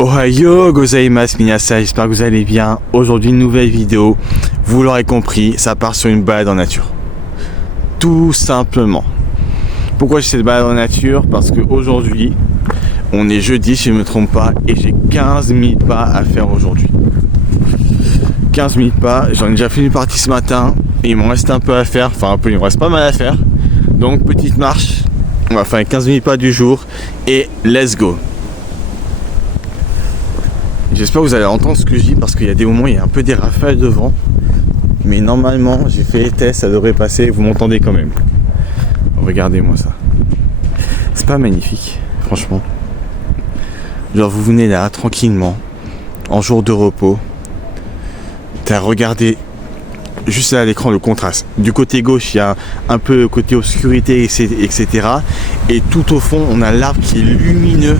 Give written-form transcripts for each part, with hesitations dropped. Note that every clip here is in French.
Ohayo gozaimasu minasan, j'espère que vous allez bien. Aujourd'hui une nouvelle vidéo, vous l'aurez compris, ça part sur une balade en nature. Tout simplement. Pourquoi j'ai cette balade en nature? Parce qu'aujourd'hui, on est jeudi si je ne me trompe pas, et j'ai 15 000 pas à faire aujourd'hui. 15 000 pas, j'en ai déjà fait une partie ce matin, et il m'en reste un peu à faire, enfin un peu, il me reste pas mal à faire. Donc petite marche, on va faire les 15 000 pas du jour, et let's go. J'espère que vous allez entendre ce que je dis parce qu'il y a des moments où il y a un peu des rafales de vent. Mais normalement, j'ai fait les tests, ça devrait passer, vous m'entendez quand même. Regardez-moi ça. C'est pas magnifique, franchement. Genre vous venez là, tranquillement, en jour de repos. T'as regardé juste là à l'écran le contraste. Du côté gauche, il y a un peu le côté obscurité, etc. Et tout au fond, on a l'arbre qui est lumineux.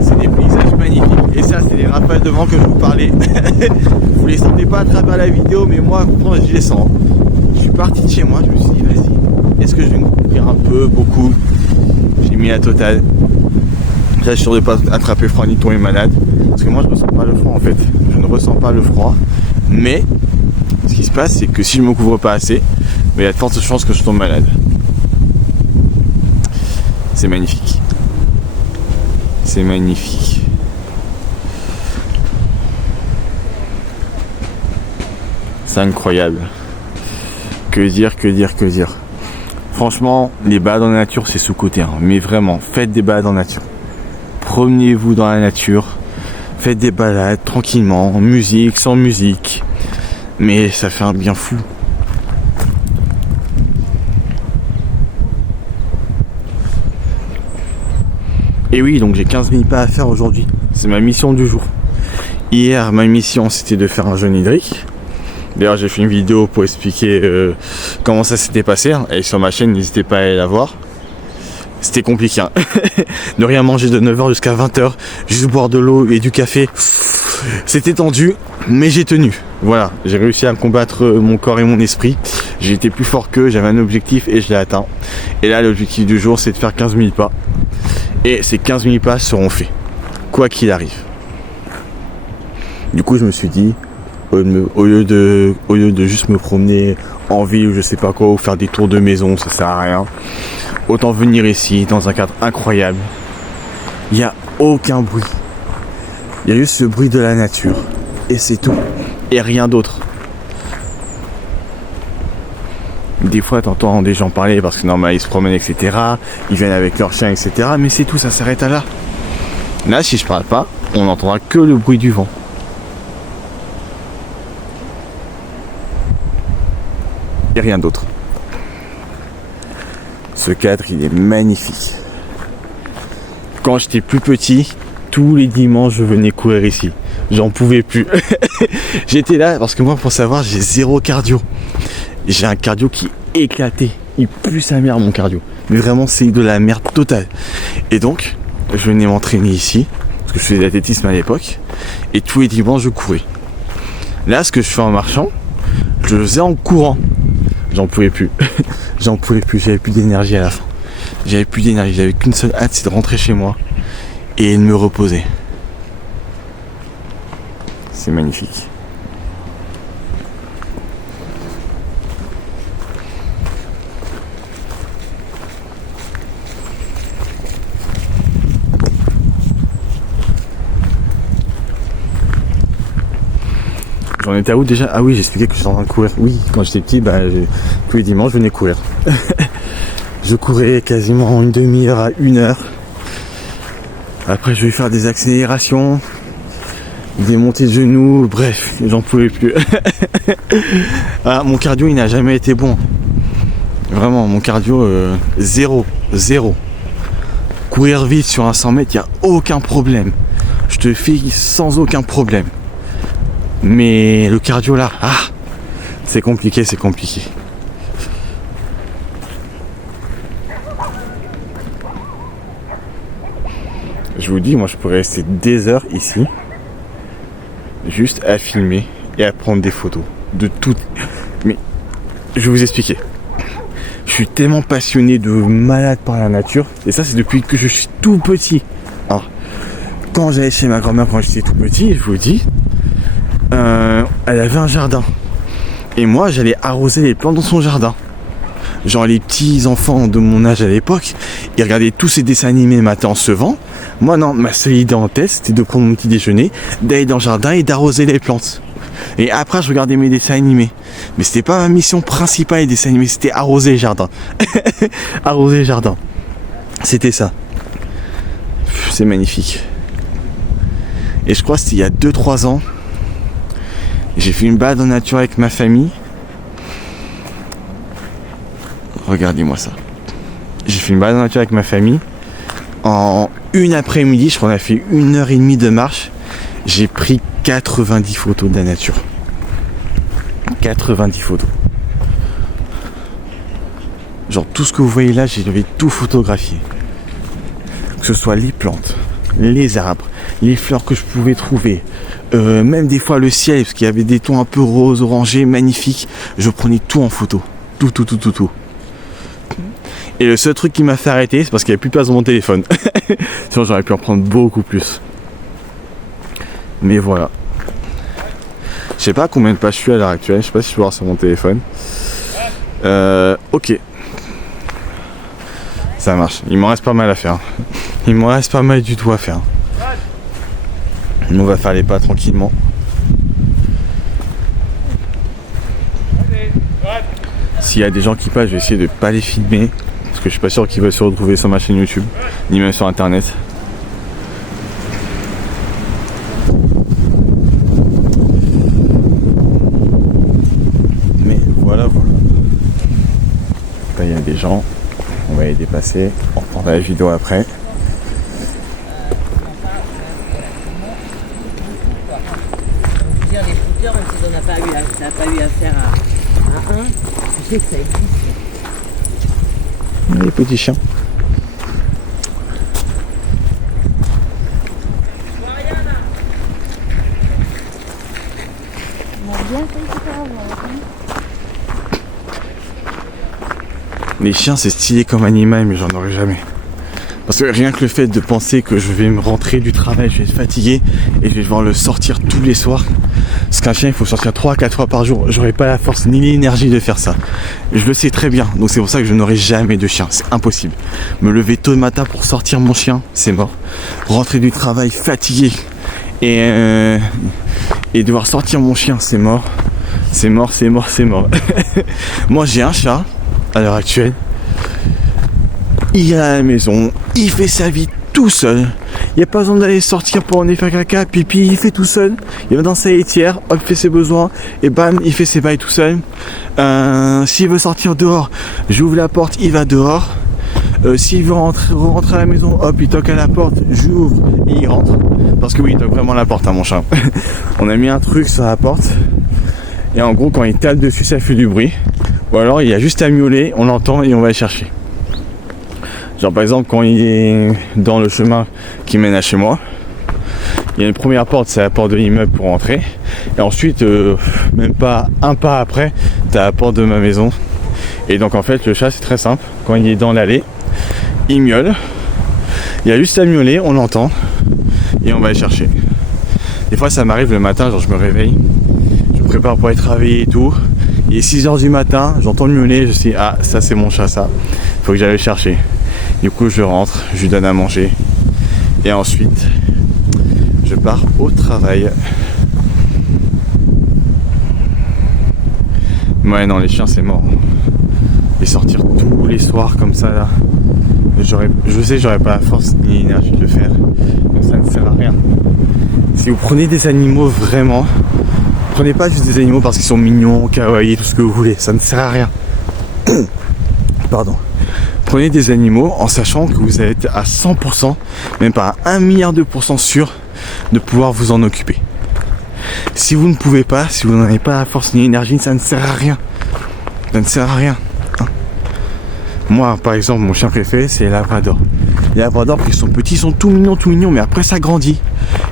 C'est des paysages magnifiques. Et ça, c'est les rafales de vent que je vous parlais. Vous les sentez pas à travers la vidéo, mais moi, je les sens. Je suis parti de chez moi, je me suis dit, vas-y, est-ce que je vais me couvrir un peu, beaucoup? J'ai mis la totale. Là, je suis sûr de ne pas attraper froid ni tomber malade. Parce que moi, je ne ressens pas le froid, en fait. Je ne ressens pas le froid. Mais, ce qui se passe, c'est que si je ne me couvre pas assez, il y a de fortes chances que je tombe malade. C'est magnifique. C'est magnifique. C'est incroyable. Que dire. Franchement, les balades en nature, c'est sous-côté. Hein. Mais vraiment, faites des balades en nature. Promenez-vous dans la nature. Faites des balades tranquillement, en musique, sans musique. Mais ça fait un bien fou. Et oui, donc j'ai 15 000 pas à faire aujourd'hui. C'est ma mission du jour. Hier, ma mission, c'était de faire un jeûne hydrique. D'ailleurs, j'ai fait une vidéo pour expliquer comment ça s'était passé. Hein. Et sur ma chaîne, n'hésitez pas à aller la voir. C'était compliqué. Hein. Ne rien manger de 9h jusqu'à 20h. Juste boire de l'eau et du café. C'était tendu, mais j'ai tenu. Voilà, j'ai réussi à combattre mon corps et mon esprit. J'ai été plus fort qu'eux, j'avais un objectif et je l'ai atteint. Et là, l'objectif du jour, c'est de faire 15 000 pas. Et ces 15 000 pas seront faits, quoi qu'il arrive. Du coup, je me suis dit, au lieu de juste me promener en ville ou je sais pas quoi, ou faire des tours de maison, ça sert à rien. Autant venir ici, dans un cadre incroyable. Il n'y a aucun bruit. Il y a juste le bruit de la nature. Et c'est tout. Et rien d'autre. Des fois, t'entends des gens parler parce que normalement, ils se promènent, etc. Ils viennent avec leurs chiens, etc. Mais c'est tout, ça s'arrête à là. Là, si je parle pas, on n'entendra que le bruit du vent. Et rien d'autre. Ce cadre, il est magnifique. Quand j'étais plus petit, tous les dimanches, je venais courir ici. J'en pouvais plus. J'étais là parce que moi, pour savoir, j'ai zéro cardio. J'ai un cardio qui est éclaté. Il pue sa mère, mon cardio. Mais vraiment, c'est de la merde totale. Et donc, je venais m'entraîner ici, parce que je faisais de l'athlétisme à l'époque. Et tous les dimanches, je courais. Là, ce que je fais en marchant, je le faisais en courant. J'en pouvais plus. J'en pouvais plus. J'avais plus d'énergie à la fin. J'avais plus d'énergie. J'avais qu'une seule hâte, c'est de rentrer chez moi et de me reposer. C'est magnifique. J'en étais à où déjà? Ah oui, j'expliquais que j'étais en train de courir. Oui, quand j'étais petit, tous les dimanches, je venais courir. Je courais quasiment une demi-heure à 1 heure. Après, je vais faire des accélérations, des montées de genoux, bref, j'en pouvais plus. Ah, mon cardio, il n'a jamais été bon. Vraiment, mon cardio, zéro. Courir vite sur un 100 mètres, il n'y a aucun problème. Je te fais sans aucun problème. Mais le cardio là, c'est compliqué. Je vous dis, moi je pourrais rester des heures ici, juste à filmer et à prendre des photos de tout. Mais je vais vous expliquer. Je suis tellement passionné de malade par la nature, et ça c'est depuis que je suis tout petit. quand j'allais chez ma grand-mère quand j'étais tout petit, je vous dis, elle avait un jardin. Et moi, j'allais arroser les plantes dans son jardin. Genre les petits enfants de mon âge à l'époque, ils regardaient tous ces dessins animés le matin en se levant. Moi non, ma seule idée en tête, c'était de prendre mon petit déjeuner, d'aller dans le jardin et d'arroser les plantes. Et après, je regardais mes dessins animés. Mais c'était pas ma mission principale, les dessins animés, c'était arroser les jardins. Arroser les jardins. C'était ça. C'est magnifique. Et je crois que c'était il y a 2-3 ans. J'ai fait une balade en nature avec ma famille. Regardez-moi ça. J'ai fait une balade en nature avec ma famille. En une après-midi, je crois qu'on a fait 1h30 de marche. J'ai pris 90 photos de la nature. 90 photos. Genre tout ce que vous voyez là, j'avais tout photographié. Que ce soit les plantes, les arbres, les fleurs que je pouvais trouver, même des fois le ciel, parce qu'il y avait des tons un peu rose, orangés, magnifiques. Je prenais tout en photo. Tout. Et le seul truc qui m'a fait arrêter, c'est parce qu'il n'y avait plus de place dans mon téléphone. Sinon j'aurais pu en prendre beaucoup plus. Mais voilà. Je sais pas combien de pages je suis à l'heure actuelle. Je sais pas si je peux voir sur mon téléphone. Ok. Ça marche. Il m'en reste pas mal à faire. Il m'en reste pas mal du tout à faire. On va faire les pas tranquillement. S'il y a des gens qui passent, je vais essayer de pas les filmer. Parce que je suis pas sûr qu'ils veulent se retrouver sur ma chaîne YouTube. Ni même sur internet. Mais voilà. Là, il y a des gens. On va les dépasser. On reprendra la vidéo après. Les footeurs, même si ça n'a pas eu affaire à un, je sais que ça existe. Les petits chiens. Les chiens c'est stylé comme animal, mais j'en aurais jamais. Parce que rien que le fait de penser que je vais me rentrer du travail, je vais être fatigué et je vais devoir le sortir tous les soirs. Parce qu'un chien il faut sortir 3-4 fois par jour. J'aurais pas la force ni l'énergie de faire ça. Je le sais très bien, donc c'est pour ça que je n'aurai jamais de chien, c'est impossible. Me lever tôt le matin pour sortir mon chien, c'est mort. Rentrer du travail fatigué et devoir sortir mon chien, c'est mort. C'est mort. Moi j'ai un chat à l'heure actuelle. Il est à la maison, il fait sa vie tout seul. Il n'y a pas besoin d'aller sortir pour en faire caca, pipi, il fait tout seul. Il va dans sa litière, hop, il fait ses besoins, et bam, il fait ses bails tout seul. S'il veut sortir dehors, j'ouvre la porte, il va dehors. S'il veut rentrer à la maison, hop, il toque à la porte, j'ouvre et il rentre. Parce que oui, il toque vraiment à la porte, hein, mon chat. On a mis un truc sur la porte. Et en gros, quand il tape dessus, ça fait du bruit. Ou alors, il y a juste à miauler, on l'entend et on va le chercher. Genre par exemple quand il est dans le chemin qui mène à chez moi, il y a une première porte, c'est la porte de l'immeuble pour rentrer. Et ensuite, même pas un pas après, t'as la porte de ma maison. Et donc en fait le chat c'est très simple, quand il est dans l'allée, il miaule. Il y a juste à miauler, on l'entend et on va le chercher. Des fois ça m'arrive le matin, genre je me réveille, je me prépare pour aller travailler et tout. Il est 6h du matin, j'entends le miauler, je me dis ah ça c'est mon chat ça, faut que j'aille le chercher. Du coup je rentre, je lui donne à manger et ensuite je pars au travail. Ouais non les chiens c'est mort. Et sortir tous les soirs comme ça là, je sais j'aurais pas la force ni l'énergie de le faire. Donc ça ne sert à rien. Si vous prenez des animaux vraiment, prenez pas juste des animaux parce qu'ils sont mignons, kawaii, tout ce que vous voulez, ça ne sert à rien. Pardon. Prenez des animaux en sachant que vous êtes à 100%, même pas à 1 milliard de % sûr de pouvoir vous en occuper. Si vous ne pouvez pas, si vous n'en avez pas la force ni l'énergie, ça ne sert à rien. Ça ne sert à rien. Hein. Moi, par exemple, mon chien préféré, c'est les labradors. Les labradors, quand ils sont petits, ils sont tout mignons, mais après ça grandit.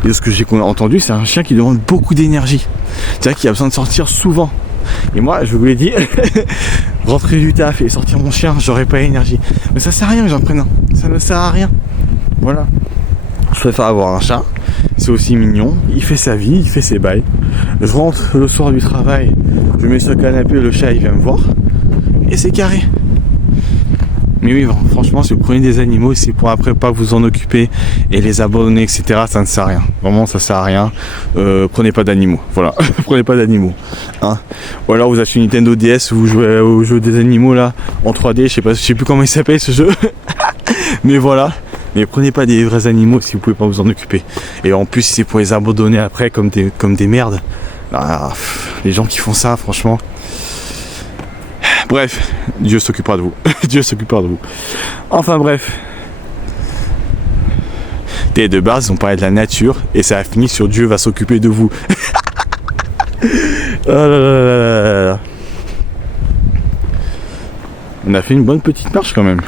Et de ce que j'ai entendu, c'est un chien qui demande beaucoup d'énergie. C'est-à-dire qu'il a besoin de sortir souvent. Et moi, je vous l'ai dit, rentrer du taf et sortir mon chien, j'aurais pas l'énergie. Mais ça sert à rien que j'en prenne un. Ça ne sert à rien. Voilà. Je préfère avoir un chat. C'est aussi mignon. Il fait sa vie, il fait ses bails. Je rentre le soir du travail, je mets sur le canapé, le chat il vient me voir. Et c'est carré. Mais oui, franchement, si vous prenez des animaux, c'est pour après pas vous en occuper et les abandonner, etc. Ça ne sert à rien. Vraiment, ça sert à rien. Prenez pas d'animaux. Voilà, prenez pas d'animaux. Hein. Ou alors vous achetez une Nintendo DS où vous jouez au jeu des animaux là en 3D. Je sais plus comment il s'appelle ce jeu. Mais voilà. Mais prenez pas des vrais animaux si vous pouvez pas vous en occuper. Et en plus, si c'est pour les abandonner après comme des merdes. Ah, les gens qui font ça, franchement. Bref, Dieu s'occupera de vous. Dieu s'occupera de vous. Enfin bref. Et de base, on parlait de la nature et ça a fini sur Dieu va s'occuper de vous. Oh là là là là. On a fait une bonne petite marche quand même.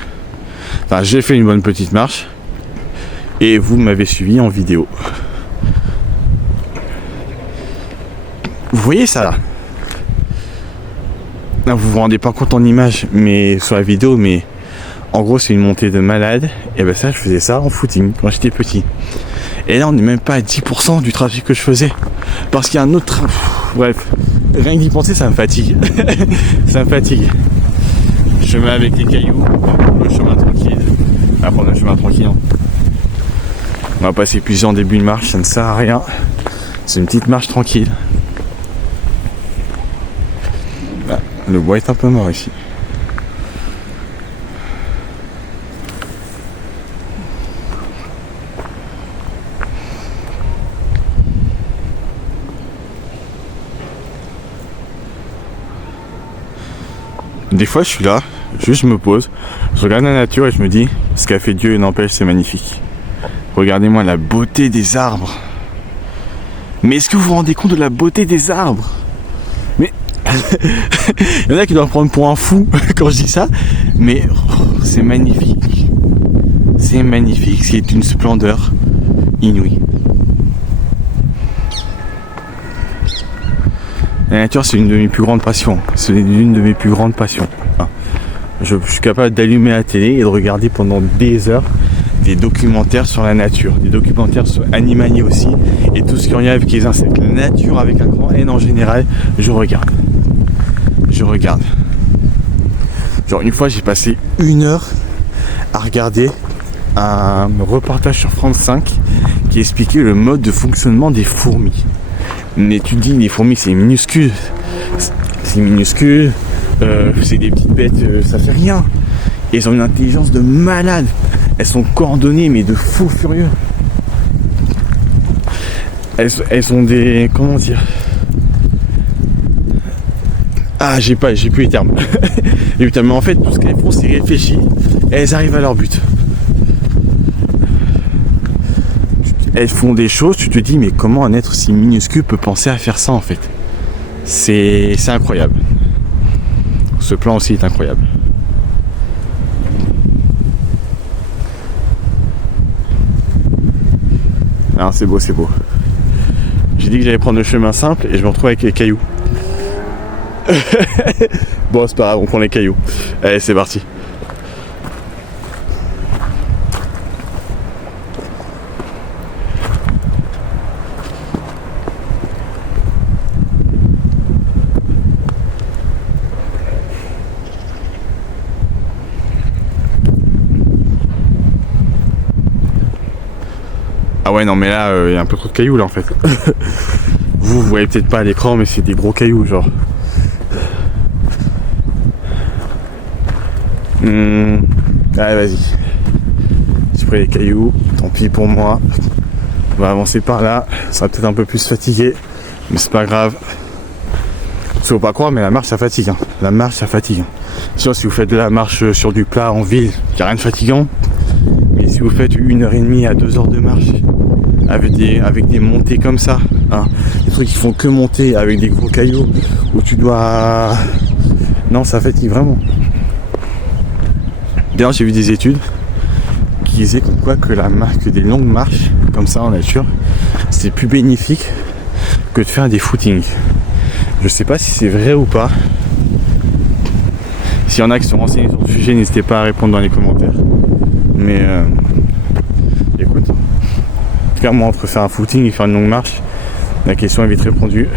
Enfin, j'ai fait une bonne petite marche. Et vous m'avez suivi en vidéo. Vous voyez ça là? Non, vous vous rendez pas compte en image, mais sur la vidéo, mais en gros c'est une montée de malade. Et ben ça, je faisais ça en footing quand j'étais petit. Et là, on n'est même pas à 10% du trafic que je faisais, parce qu'il y a un autre train. Bref, rien que d'y penser, ça me fatigue. Ça me fatigue. Chemin avec les cailloux, le chemin tranquille. On va prendre le chemin tranquille. Hein. On va pas s'épuiser en début de marche, ça ne sert à rien. C'est une petite marche tranquille. Le bois est un peu mort ici. Des fois je suis là, juste je me pose, je regarde la nature et je me dis, ce qu'a fait Dieu et n'empêche, c'est magnifique. Regardez-moi la beauté des arbres. Mais est-ce que vous vous rendez compte de la beauté des arbres? Mais il y en a qui doivent prendre pour un fou quand je dis ça, mais c'est magnifique. C'est magnifique, c'est une splendeur inouïe. La nature, c'est une de mes plus grandes passions. C'est l'une de mes plus grandes passions. Je suis capable d'allumer la télé et de regarder pendant des heures des documentaires sur la nature, des documentaires sur animaliers aussi, et tout ce qu'il y a avec les insectes. La nature avec un grand N en général, je regarde. Genre une fois j'ai passé 1 heure à regarder un reportage sur France 5 qui expliquait le mode de fonctionnement des fourmis. Mais tu te dis, les fourmis c'est minuscule, c'est des petites bêtes, ça fait rien. Et elles ont une intelligence de malade. Elles sont coordonnées mais de fous furieux. Elles ont des... comment dire... Ah, j'ai plus les termes. Mais en fait, tout ce qu'elles font, c'est réfléchir et elles arrivent à leur but. Elles font des choses, tu te dis, mais comment un être si minuscule peut penser à faire ça en fait? C'est incroyable. Ce plan aussi est incroyable. Ah, c'est beau, c'est beau. J'ai dit que j'allais prendre le chemin simple et je me retrouve avec les cailloux. Bon, c'est pas grave, on prend les cailloux. Allez, c'est parti. Ah ouais, non mais là, il y a un peu trop de cailloux là en fait. Vous voyez peut-être pas à l'écran, mais c'est des gros cailloux genre. Allez, vas-y. J'ai pris les cailloux, tant pis pour moi. On va avancer par là. Ça sera peut-être un peu plus fatigué, mais c'est pas grave. Faut pas croire, mais la marche ça fatigue. Hein. La marche ça fatigue. Sûr, si vous faites de la marche sur du plat en ville, il n'y a rien de fatigant. Mais si vous faites 1h30 à 2 heures de marche avec des montées comme ça, hein, des trucs qui font que monter avec des gros cailloux où tu dois... Non, ça fatigue vraiment. D'ailleurs, j'ai vu des études qui disaient comme quoi que des longues marches comme ça en nature, c'est plus bénéfique que de faire des footings. Je sais pas si c'est vrai ou pas. S'il y en a qui sont renseignés sur le sujet, n'hésitez pas à répondre dans les commentaires. Mais écoute, cas, moi, entre faire un footing et faire une longue marche, la question est vite répondue.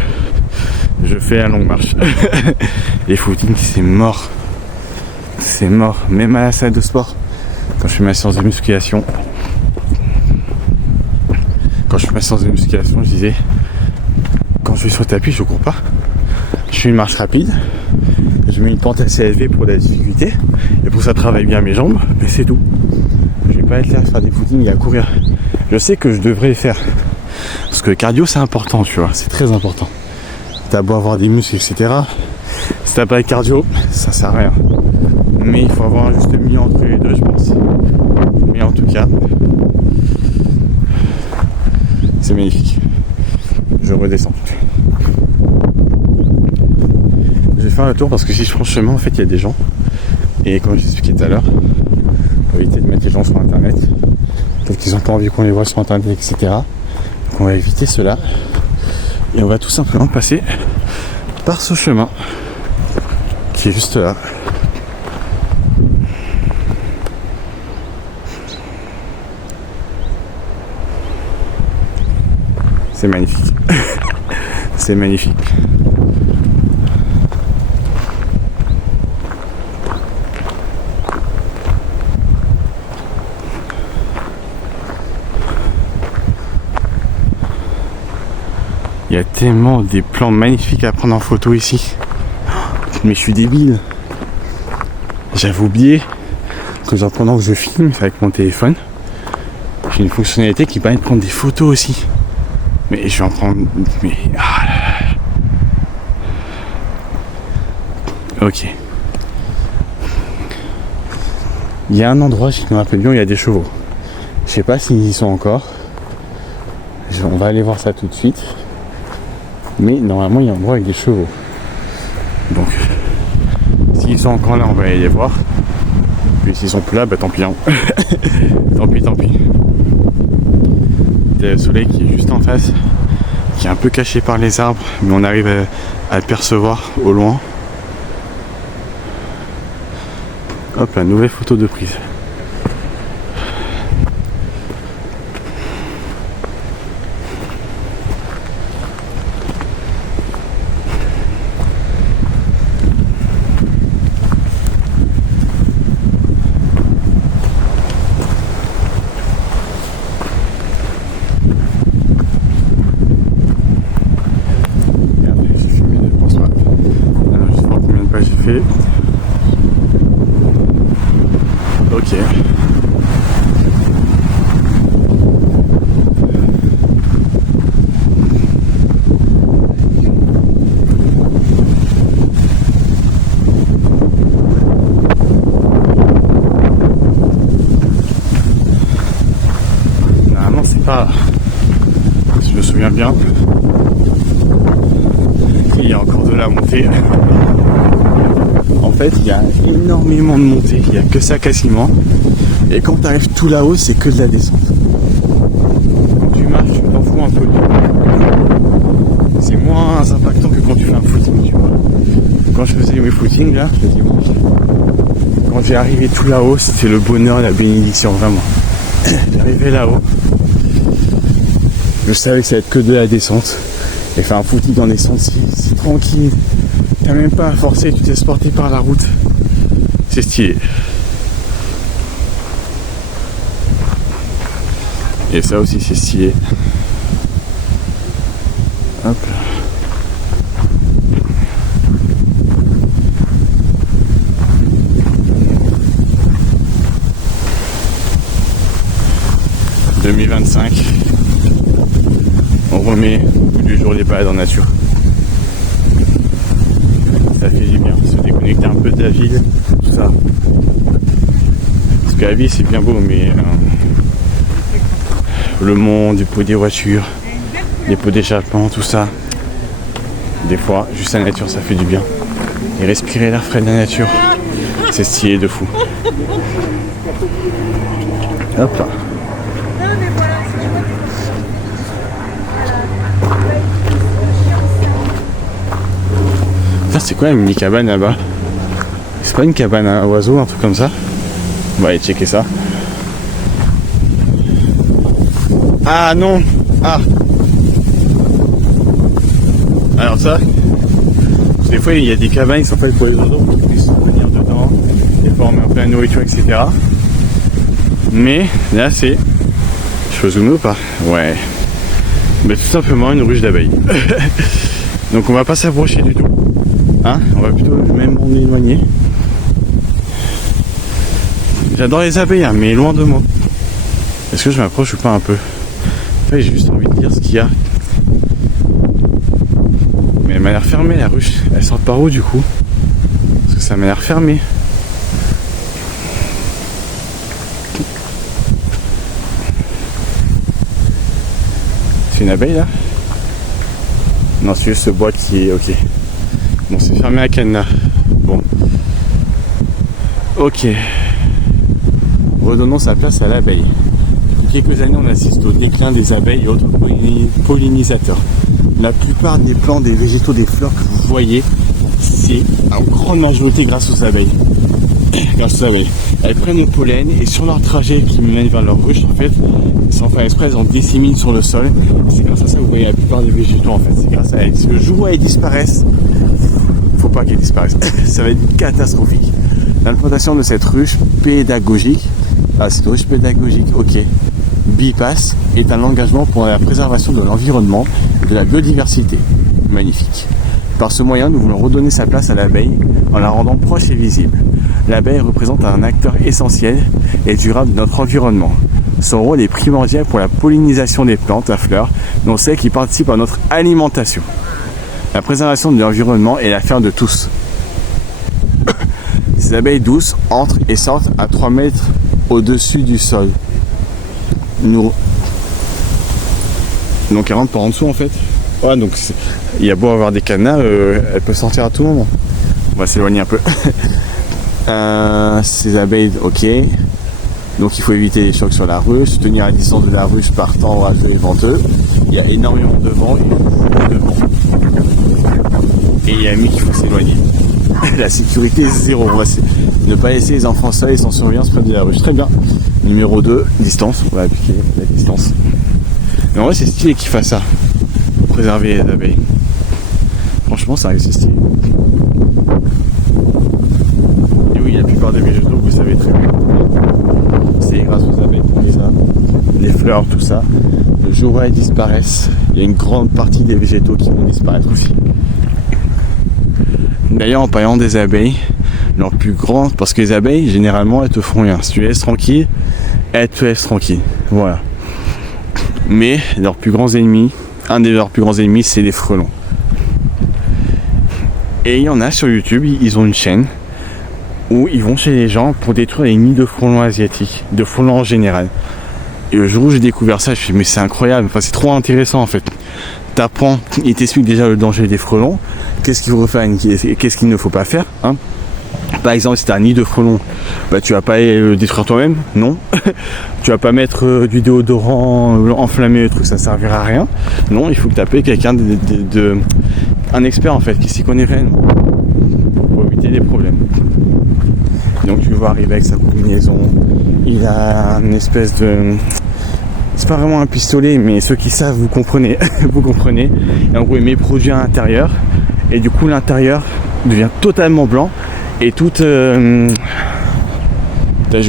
Je fais la longue marche. Les footings, c'est mort. C'est mort. Même à la salle de sport, quand je fais ma séance de musculation. Je disais, quand je suis sur le tapis, je cours pas. Je fais une marche rapide. Je mets une pente assez élevée pour la difficulté. Et pour que ça travaille bien mes jambes. Mais c'est tout. Je vais pas être là à faire des footings et à courir. Je sais que je devrais les faire. Parce que le cardio, c'est important, tu vois. C'est très important. T'as beau avoir des muscles, etc. Si t'as pas de cardio, ça sert à rien. Mais il faut avoir un juste milieu entre les deux, je pense. Mais en tout cas, c'est magnifique. Je redescends. Je vais faire le tour parce que si je prends le chemin, en fait, il y a des gens. Et comme je l'expliquais tout à l'heure, faut éviter de mettre les gens sur internet. Peut-être qu'ils n'ont pas envie qu'on les voit sur internet, etc. Donc on va éviter cela. Et on va tout simplement passer par ce chemin qui est juste là. C'est magnifique. C'est magnifique. Il y a tellement des plans magnifiques à prendre en photo ici. Mais je suis débile. J'avais oublié que pendant que je filme avec mon téléphone, j'ai une fonctionnalité qui permet de prendre des photos aussi. Mais je vais en prendre... Mais... Ah là là. Ok. Il y a un endroit, je me rappelle bien, où il y a des chevaux. Je sais pas s'ils y sont encore. On va aller voir ça tout de suite. Mais normalement, il y a un endroit avec des chevaux. Donc, s'ils sont encore là, on va aller les voir. Puis s'ils sont plus là, bah tant pis. Hein. tant pis. Il y a le soleil qui est juste en face, qui est un peu caché par les arbres, mais on arrive à le percevoir au loin. Hop, la nouvelle photo de prise. Ok. Normalement c'est pas... Si je me souviens bien, il y a encore de la montée. En fait, il y a énormément de montées, il n'y a que ça quasiment. Et quand tu arrives tout là-haut, c'est que de la descente. Quand tu marches, tu t'en fous un peu. C'est moins impactant que quand tu fais un footing, tu vois. Quand je faisais mes footings, là, je te dis, quand j'ai arrivé tout là-haut, c'était le bonheur, la bénédiction, vraiment. J'arrivais là-haut, je savais que ça allait être que de la descente. Et faire un footing en descente, c'est tranquille. T'as même pas à forcer, tu t'es porté par la route. C'est stylé. Et ça aussi c'est stylé. Hop. « 2025 ». On remet au bout du jour les balades en nature. Ça fait du bien, se déconnecter un peu de la ville, tout ça. Parce que la ville c'est bien beau, mais le monde, les pots des voitures, les pots d'échappement, tout ça. Des fois, juste la nature, ça fait du bien. Et respirer l'air frais de la nature, c'est stylé de fou. Hop là. C'est quoi la mini cabane là-bas? C'est pas une cabane à oiseaux, un truc comme ça? On va aller checker ça. Ah non. Ah. Alors ça, des fois il y a des cabanes qui sont faites pour les oiseaux pour qu'ils puissent venir dedans. Des fois on met un peu la nourriture, etc. Mais là c'est... Je peux zoomer ou pas? Ouais. Mais tout simplement une ruche d'abeilles. Donc on va pas s'approcher du tout. Hein, on va plutôt même en éloigner. J'adore les abeilles, hein, mais loin de moi. Est-ce que je m'approche ou pas un peu? En fait, j'ai juste envie de dire ce qu'il y a. Mais elle m'a l'air fermée la ruche. Elle sort par où du coup? Parce que ça m'a l'air fermé. C'est une abeille là? Non, c'est juste ce bois qui est... Ok. Bon, c'est fermé à cadenas. Bon. Ok. Redonnons sa place à l'abeille. Depuis quelques années, on assiste au déclin des abeilles et autres pollinisateurs. La plupart des plants, des végétaux, des fleurs que vous voyez, c'est en grande majorité grâce aux abeilles. Grâce aux abeilles. Elles prennent le pollen et sur leur trajet qui mène vers leur ruche, en fait, sans faire exprès, elles en disséminent sur le sol. C'est grâce à ça que vous voyez la plupart des végétaux, en fait. C'est grâce à elles. Le jour où elles disparaissent, faut pas qu'elles disparaissent. Ça va être catastrophique. L'implantation de cette ruche pédagogique, cette ruche pédagogique, ok, BIPAS, est un engagement pour la préservation de l'environnement et de la biodiversité. Magnifique. Par ce moyen, nous voulons redonner sa place à l'abeille en la rendant proche et visible. L'abeille représente un acteur essentiel et durable de notre environnement. Son rôle est primordial pour la pollinisation des plantes à fleurs, dont celles qui participent à notre alimentation. La préservation de l'environnement est l'affaire de tous. Ces abeilles douces entrent et sortent à 3 mètres au-dessus du sol. Donc elle rentre par en dessous en fait. Ouais, donc il y a beau avoir des cadenas, elle peut sortir à tout moment. On va s'éloigner un peu. Ces abeilles, ok. Donc il faut éviter les chocs sur la ruche, tenir à distance de la ruche par temps orageux et venteux. Il y a énormément de vent et beaucoup de vent. Et il y a mis qu'il faut s'éloigner. La sécurité est zéro. On va ne pas laisser les enfants seuls et sans surveillance près de la ruche. Très bien. Numéro 2, distance. On va appliquer la distance. Mais en vrai, c'est stylé qu'ils fassent ça. Pour préserver les abeilles. Franchement, ça reste stylé. Et oui, la plupart des végétaux, vous savez très bien. C'est grâce aux abeilles qu'on les a. Les fleurs, tout ça. Le jour où elles disparaissent, il y a une grande partie des végétaux qui vont disparaître aussi. D'ailleurs, en parlant des abeilles, leur plus grand, parce que les abeilles, généralement, elles te font rien. Si tu les laisses tranquilles, elles te laissent tranquille. Voilà. Mais leurs plus grands ennemis, un de leurs plus grands ennemis, c'est les frelons. Et il y en a sur YouTube, ils ont une chaîne où ils vont chez les gens pour détruire les nids de frelons asiatiques, de frelons en général. Et le jour où j'ai découvert ça, je me suis dit, mais c'est incroyable, enfin, c'est trop intéressant en fait. T'apprends, il t'explique déjà le danger des frelons, qu'est-ce qu'il faut faire et qu'est-ce qu'il ne faut pas faire. Hein. Par exemple, si tu as un nid de frelons, bah, tu vas pas le détruire toi-même, non. Tu vas pas mettre du déodorant enflammé, le truc, ça servira à rien. Non, il faut que tu appelles quelqu'un un expert en fait, qui s'y connaît réellement, pour éviter des problèmes. Donc tu le vois arriver avec sa combinaison, il a une espèce de... C'est pas vraiment un pistolet, mais ceux qui savent, vous comprenez. Vous comprenez. Et en gros, il met produit à l'intérieur. Et du coup, l'intérieur devient totalement blanc. Et toute... J'ai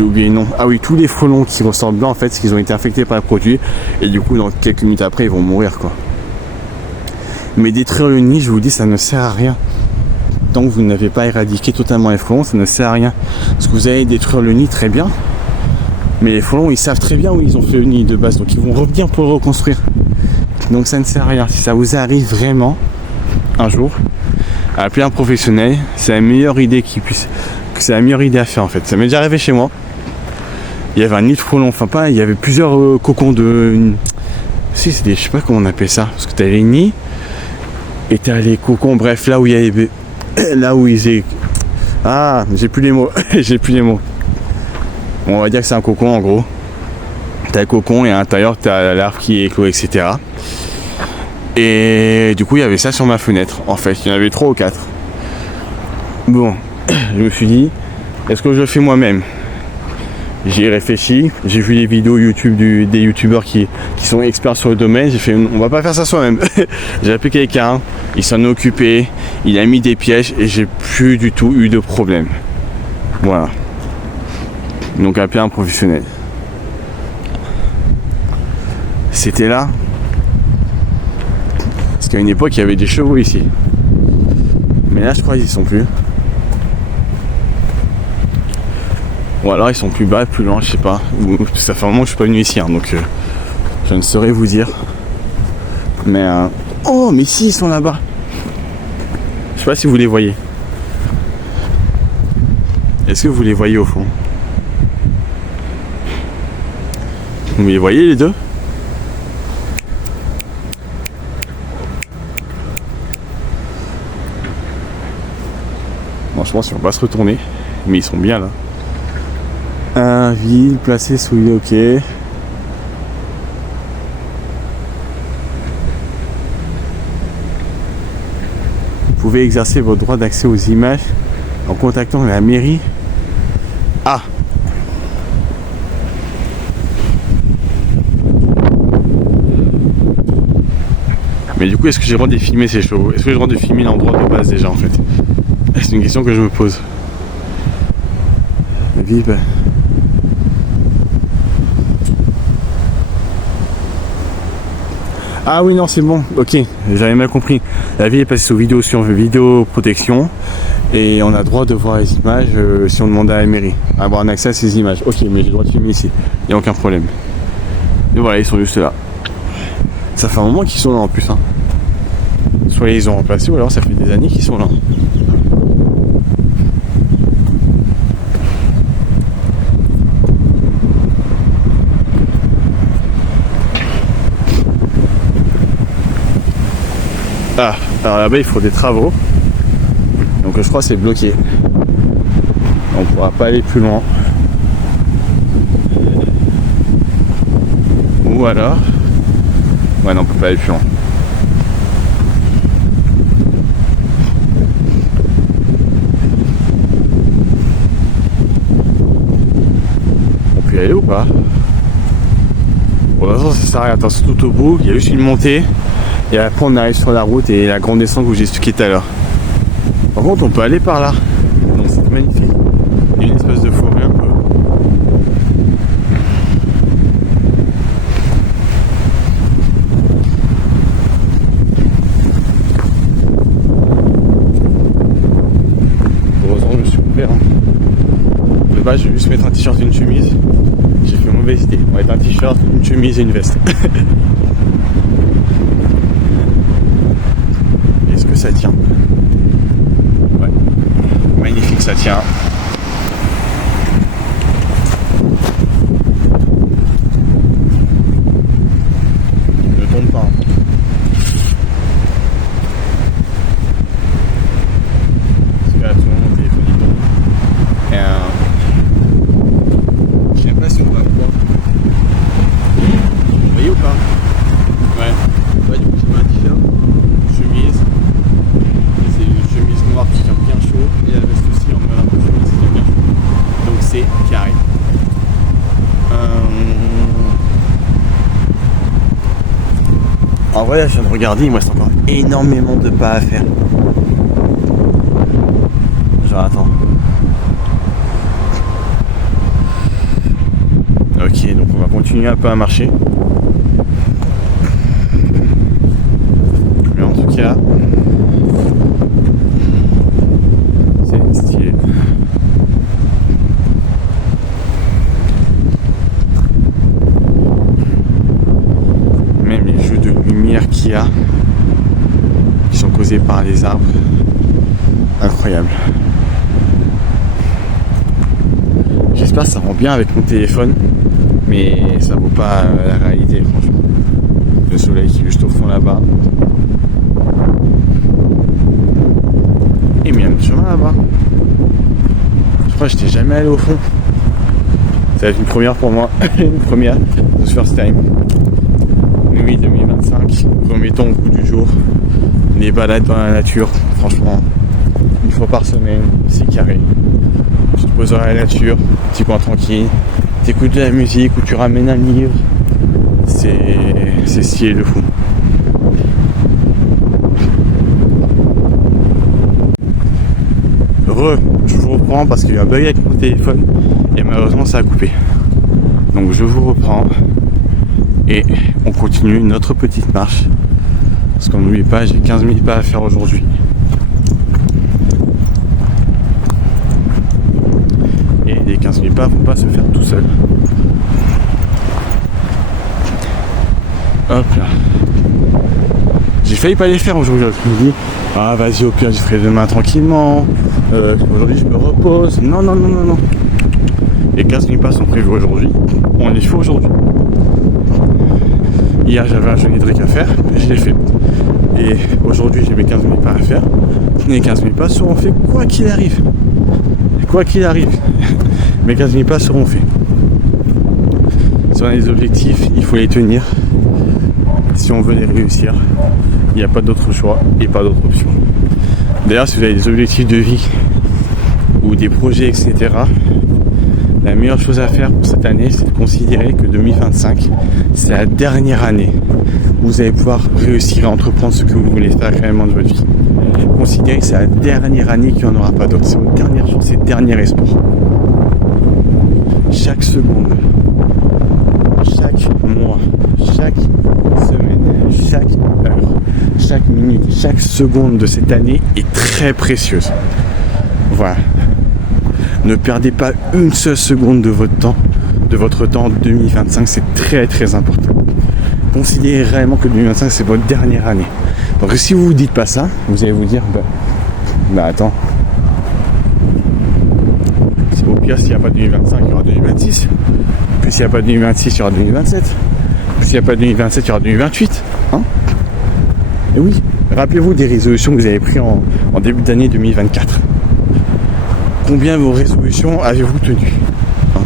oublié le nom. Ah oui, tous les frelons qui ressortent blancs, en fait, c'est qu'ils ont été infectés par le produit. Et du coup, dans quelques minutes après, ils vont mourir, quoi. Mais détruire le nid, je vous dis, ça ne sert à rien. Tant que vous n'avez pas éradiqué totalement les frelons, ça ne sert à rien. Parce que vous allez détruire le nid très bien. Mais les frelons, ils savent très bien où ils ont fait le nid de base. Donc ils vont revenir pour le reconstruire. Donc ça ne sert à rien. Si ça vous arrive vraiment, un jour, à appeler un professionnel, c'est la meilleure idée c'est la meilleure idée à faire en fait. Ça m'est déjà arrivé chez moi. Il y avait un nid de frelons. Enfin pas, il y avait plusieurs cocons de... Si, c'était... Je sais pas comment on appelle ça. Parce que t'as les nids. Et t'as les cocons. Bref, là où il y a les... Là où ils... Ah, j'ai plus les mots. J'ai plus les mots. On va dire que c'est un cocon en gros. T'as le cocon et à l'intérieur t'as la larve qui éclot, etc. Et du coup il y avait ça sur ma fenêtre. En fait, il y en avait 3 ou 4. Bon, je me suis dit, est-ce que je le fais moi-même? J'y ai réfléchi, j'ai vu les vidéos YouTube des youtubeurs qui sont experts sur le domaine. J'ai fait, on va pas faire ça soi-même. J'ai appelé quelqu'un, il s'en est occupé, il a mis des pièges et j'ai plus du tout eu de problème. Voilà. Donc appeler un professionnel. C'était là. Parce qu'à une époque, il y avait des chevaux ici. Mais là, je crois qu'ils y sont plus. Ou alors ils sont plus bas, plus loin, je sais pas. Ça fait un moment que je suis pas venu ici, hein, donc je ne saurais vous dire. Mais oh, mais si, ils sont là-bas. Je sais pas si vous les voyez. Est-ce que vous les voyez au fond? Vous les voyez les deux? Bon, je pense qu'ils vont pas se retourner, mais ils sont bien là. Un ville placé sous le ok. Vous pouvez exercer votre droit d'accès aux images en contactant la mairie. Ah! Mais du coup, est-ce que j'ai le droit de filmer ces chevaux? Est-ce que j'ai le droit de filmer l'endroit de base déjà en fait? C'est une question que je me pose. Vive. Ah oui non c'est bon, ok, j'avais mal compris. La vie est passée sous vidéo protection et on a le droit de voir les images si on demande à la mairie, avoir un accès à ces images. Ok, mais j'ai le droit de filmer ici, il n'y a aucun problème. Et voilà, ils sont juste là. Ça fait un moment qu'ils sont là en plus. Hein. Soit ils ont remplacé ou alors ça fait des années qu'ils sont là. Ah, alors là-bas il faut des travaux. Donc je crois que c'est bloqué. On pourra pas aller plus loin. Ou alors... Ouais non, on peut pas aller plus loin. On peut y aller ou pas? Bon, de toute façon ça sert à rien, attention tout au bout, il y a juste une montée. Et après on arrive sur la route et la grande descente que je vous ai expliqué tout à l'heure. Par contre on peut aller par là. Donc c'est magnifique. Il y a une espèce de forêt un peu. Heureusement je me suis couvert. De base je vais juste mettre un t-shirt et une chemise. J'ai fait une mauvaise idée. On va mettre un t-shirt, une chemise et une veste. Ça tient. Ouais. Magnifique, ça tient. Ne tombe pas. Parce que là, tout le monde, mon téléphone il tombe. Et je sais pas si on va voir. Vous voyez ou pas? Ouais. Ouais, du coup, j'ai mis un t-shirt, chemise. Noir qui tient bien chaud et la veste aussi en mode un peu chaud qui tient bien chaud. Donc c'est carré. En vrai, je viens de regarder, il me reste encore énormément de pas à faire. Genre attends. Ok, donc on va continuer un peu à marcher. Mais en tout cas. Qu'il y a, qui sont causés par les arbres, incroyable. J'espère que ça rend bien avec mon téléphone, mais ça vaut pas la réalité franchement. Le soleil qui est juste au fond là-bas. Et mais il y a un chemin là-bas. Je crois que j'étais jamais allé au fond. Ça va être une première pour moi, une première de ce first time. Nuit 2025, remettons au goût du jour les balades dans la nature, franchement, une fois par semaine, c'est carré. Tu te poses dans la nature, petit coin tranquille, t'écoutes de la musique ou tu ramènes un livre, c'est stylé de fou. Je vous reprends parce qu'il y a un bug avec mon téléphone et malheureusement ça a coupé. Donc je vous reprends et on continue notre petite marche. Parce qu'on n'oublie pas, j'ai 15 000 pas à faire aujourd'hui. Et les 15 000 pas ne vont pas se faire tout seul. Hop là. J'ai failli pas les faire aujourd'hui. Je me dis, ah vas-y, au pire, je ferai demain tranquillement. Aujourd'hui, je me repose. Non. Les 15 000 pas sont prévus aujourd'hui. On les fait aujourd'hui. Hier, j'avais un jeûne hydrique à faire. Je l'ai fait. Et aujourd'hui, j'ai mes 15 000 pas à faire. Les 15 000 pas seront faits quoi qu'il arrive. Quoi qu'il arrive. Mes 15 000 pas seront faits. Si on a des objectifs, il faut les tenir. Si on veut les réussir, il n'y a pas d'autre choix et pas d'autre option. D'ailleurs, si vous avez des objectifs de vie ou des projets, etc., la meilleure chose à faire pour cette année, c'est de considérer que 2025, c'est la dernière année où vous allez pouvoir réussir à entreprendre ce que vous voulez faire réellement de votre vie. Considérez que c'est la dernière année qu'il n'y en aura pas d'autre. C'est votre dernière chance, c'est le dernier espoir. Chaque seconde, chaque mois, chaque semaine, chaque heure, chaque minute, chaque seconde de cette année est très précieuse. Voilà. Ne perdez pas une seule seconde de votre temps. 2025, c'est très très important. Considérez réellement que 2025, c'est votre dernière année. Donc si vous ne vous dites pas ça, vous allez vous dire, bah attends. Au pire, s'il n'y a pas de 2025, il y aura 2026. Puis s'il n'y a pas de 2026, il y aura 2027. Puis s'il n'y a pas de 2027, il y aura 2028. Hein? Et oui, rappelez-vous des résolutions que vous avez prises en début d'année 2024. Combien de vos résolutions avez-vous tenues? Hein?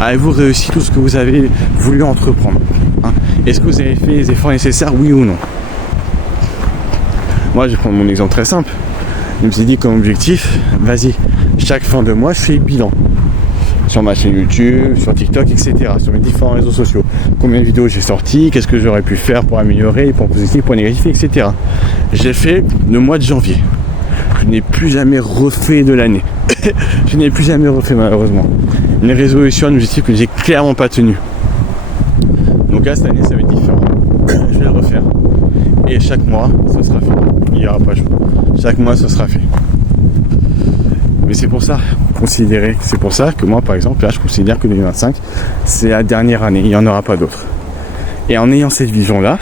Avez-vous réussi tout ce que vous avez voulu entreprendre? Hein? Est-ce que vous avez fait les efforts nécessaires, oui ou non? Moi, je vais prendre mon exemple très simple. Je me suis dit comme objectif, vas-y, chaque fin de mois, je fais le bilan. Sur ma chaîne YouTube, sur TikTok, etc. Sur mes différents réseaux sociaux. Combien de vidéos j'ai sorties, qu'est-ce que j'aurais pu faire pour améliorer, points positifs, points négatifs, etc. J'ai fait le mois de janvier. Je n'ai plus jamais refait de l'année. Je n'ai plus jamais refait malheureusement. Une résolution, un objectif que j'ai clairement pas tenu. Donc là, cette année, ça va être différent. Je vais le refaire. Et chaque mois, ça sera fait. Il n'y aura pas de choix. Chaque mois, ça sera fait. Mais c'est pour ça, c'est pour ça que moi, par exemple, là, je considère que 2025, c'est la dernière année. Il n'y en aura pas d'autre. Et en ayant cette vision-là,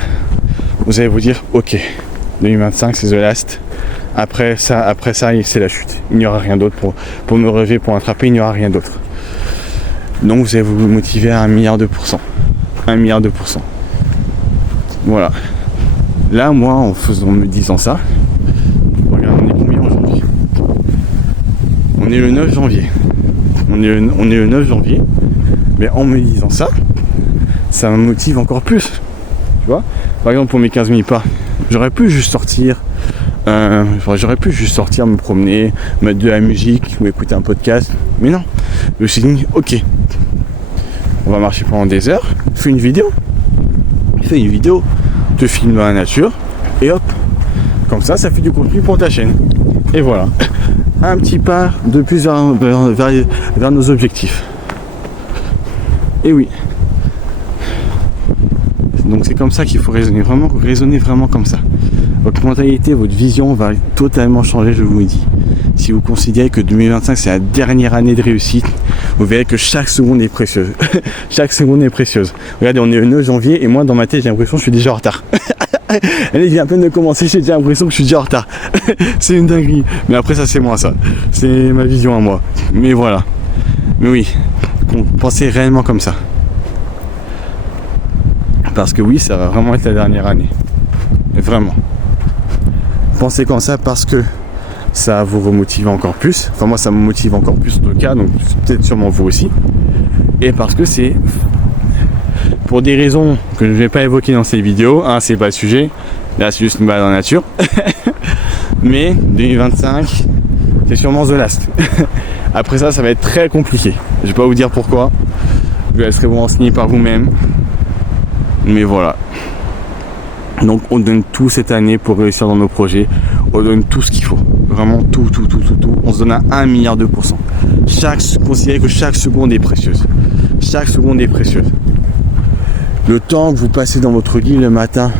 vous allez vous dire, ok, 2025, c'est the last. Après ça, c'est la chute. Il n'y aura rien d'autre pour me relever, pour attraper, il n'y aura rien d'autre. Donc, vous allez vous motiver à 1 milliard de %. 1 milliard de %. Voilà. Là, moi, en me disant ça, regarde, on est combien aujourd'hui? On est le 9 janvier. On est le 9 janvier. Mais en me disant ça, ça me motive encore plus. Tu vois? Par exemple, pour mes 15 000 pas, j'aurais pu juste sortir, me promener, mettre de la musique ou écouter un podcast. Mais non. Je me suis dit, ok, on va marcher pendant des heures, fais une vidéo, te filme dans la nature, et hop, comme ça fait du contenu pour ta chaîne. Et voilà, un petit pas de plus vers nos objectifs. Et oui. Donc c'est comme ça qu'il faut raisonner vraiment comme ça. Votre mentalité, votre vision va totalement changer, je vous le dis. Si vous considérez que 2025 c'est la dernière année de réussite, vous verrez que chaque seconde est précieuse. Chaque seconde est précieuse. Regardez, on est le 9 janvier et moi dans ma tête j'ai l'impression que je suis déjà en retard. Elle vient à peine de commencer, j'ai déjà l'impression que je suis déjà en retard. C'est une dinguerie. Mais après ça c'est moi ça. C'est ma vision à moi. Mais voilà. Mais oui, pensez réellement comme ça. Parce que oui, ça va vraiment être la dernière année. Vraiment. Pensez comme ça parce que ça vous remotive encore plus. Enfin moi ça me motive encore plus en tout cas, donc peut-être sûrement vous aussi. Et parce que c'est pour des raisons que je ne vais pas évoquer dans ces vidéos, hein, c'est pas le sujet. Là c'est juste une balade en nature. Mais 2025, c'est sûrement the last. Après ça va être très compliqué. Je vais pas vous dire pourquoi. Je vous laisserai vous renseigner par vous-même. Mais voilà. Donc on donne tout cette année pour réussir dans nos projets. On donne tout ce qu'il faut. Vraiment tout. On se donne à 1 milliard de %. Considérez que chaque seconde est précieuse. Chaque seconde est précieuse. Le temps que vous passez dans votre lit le matin,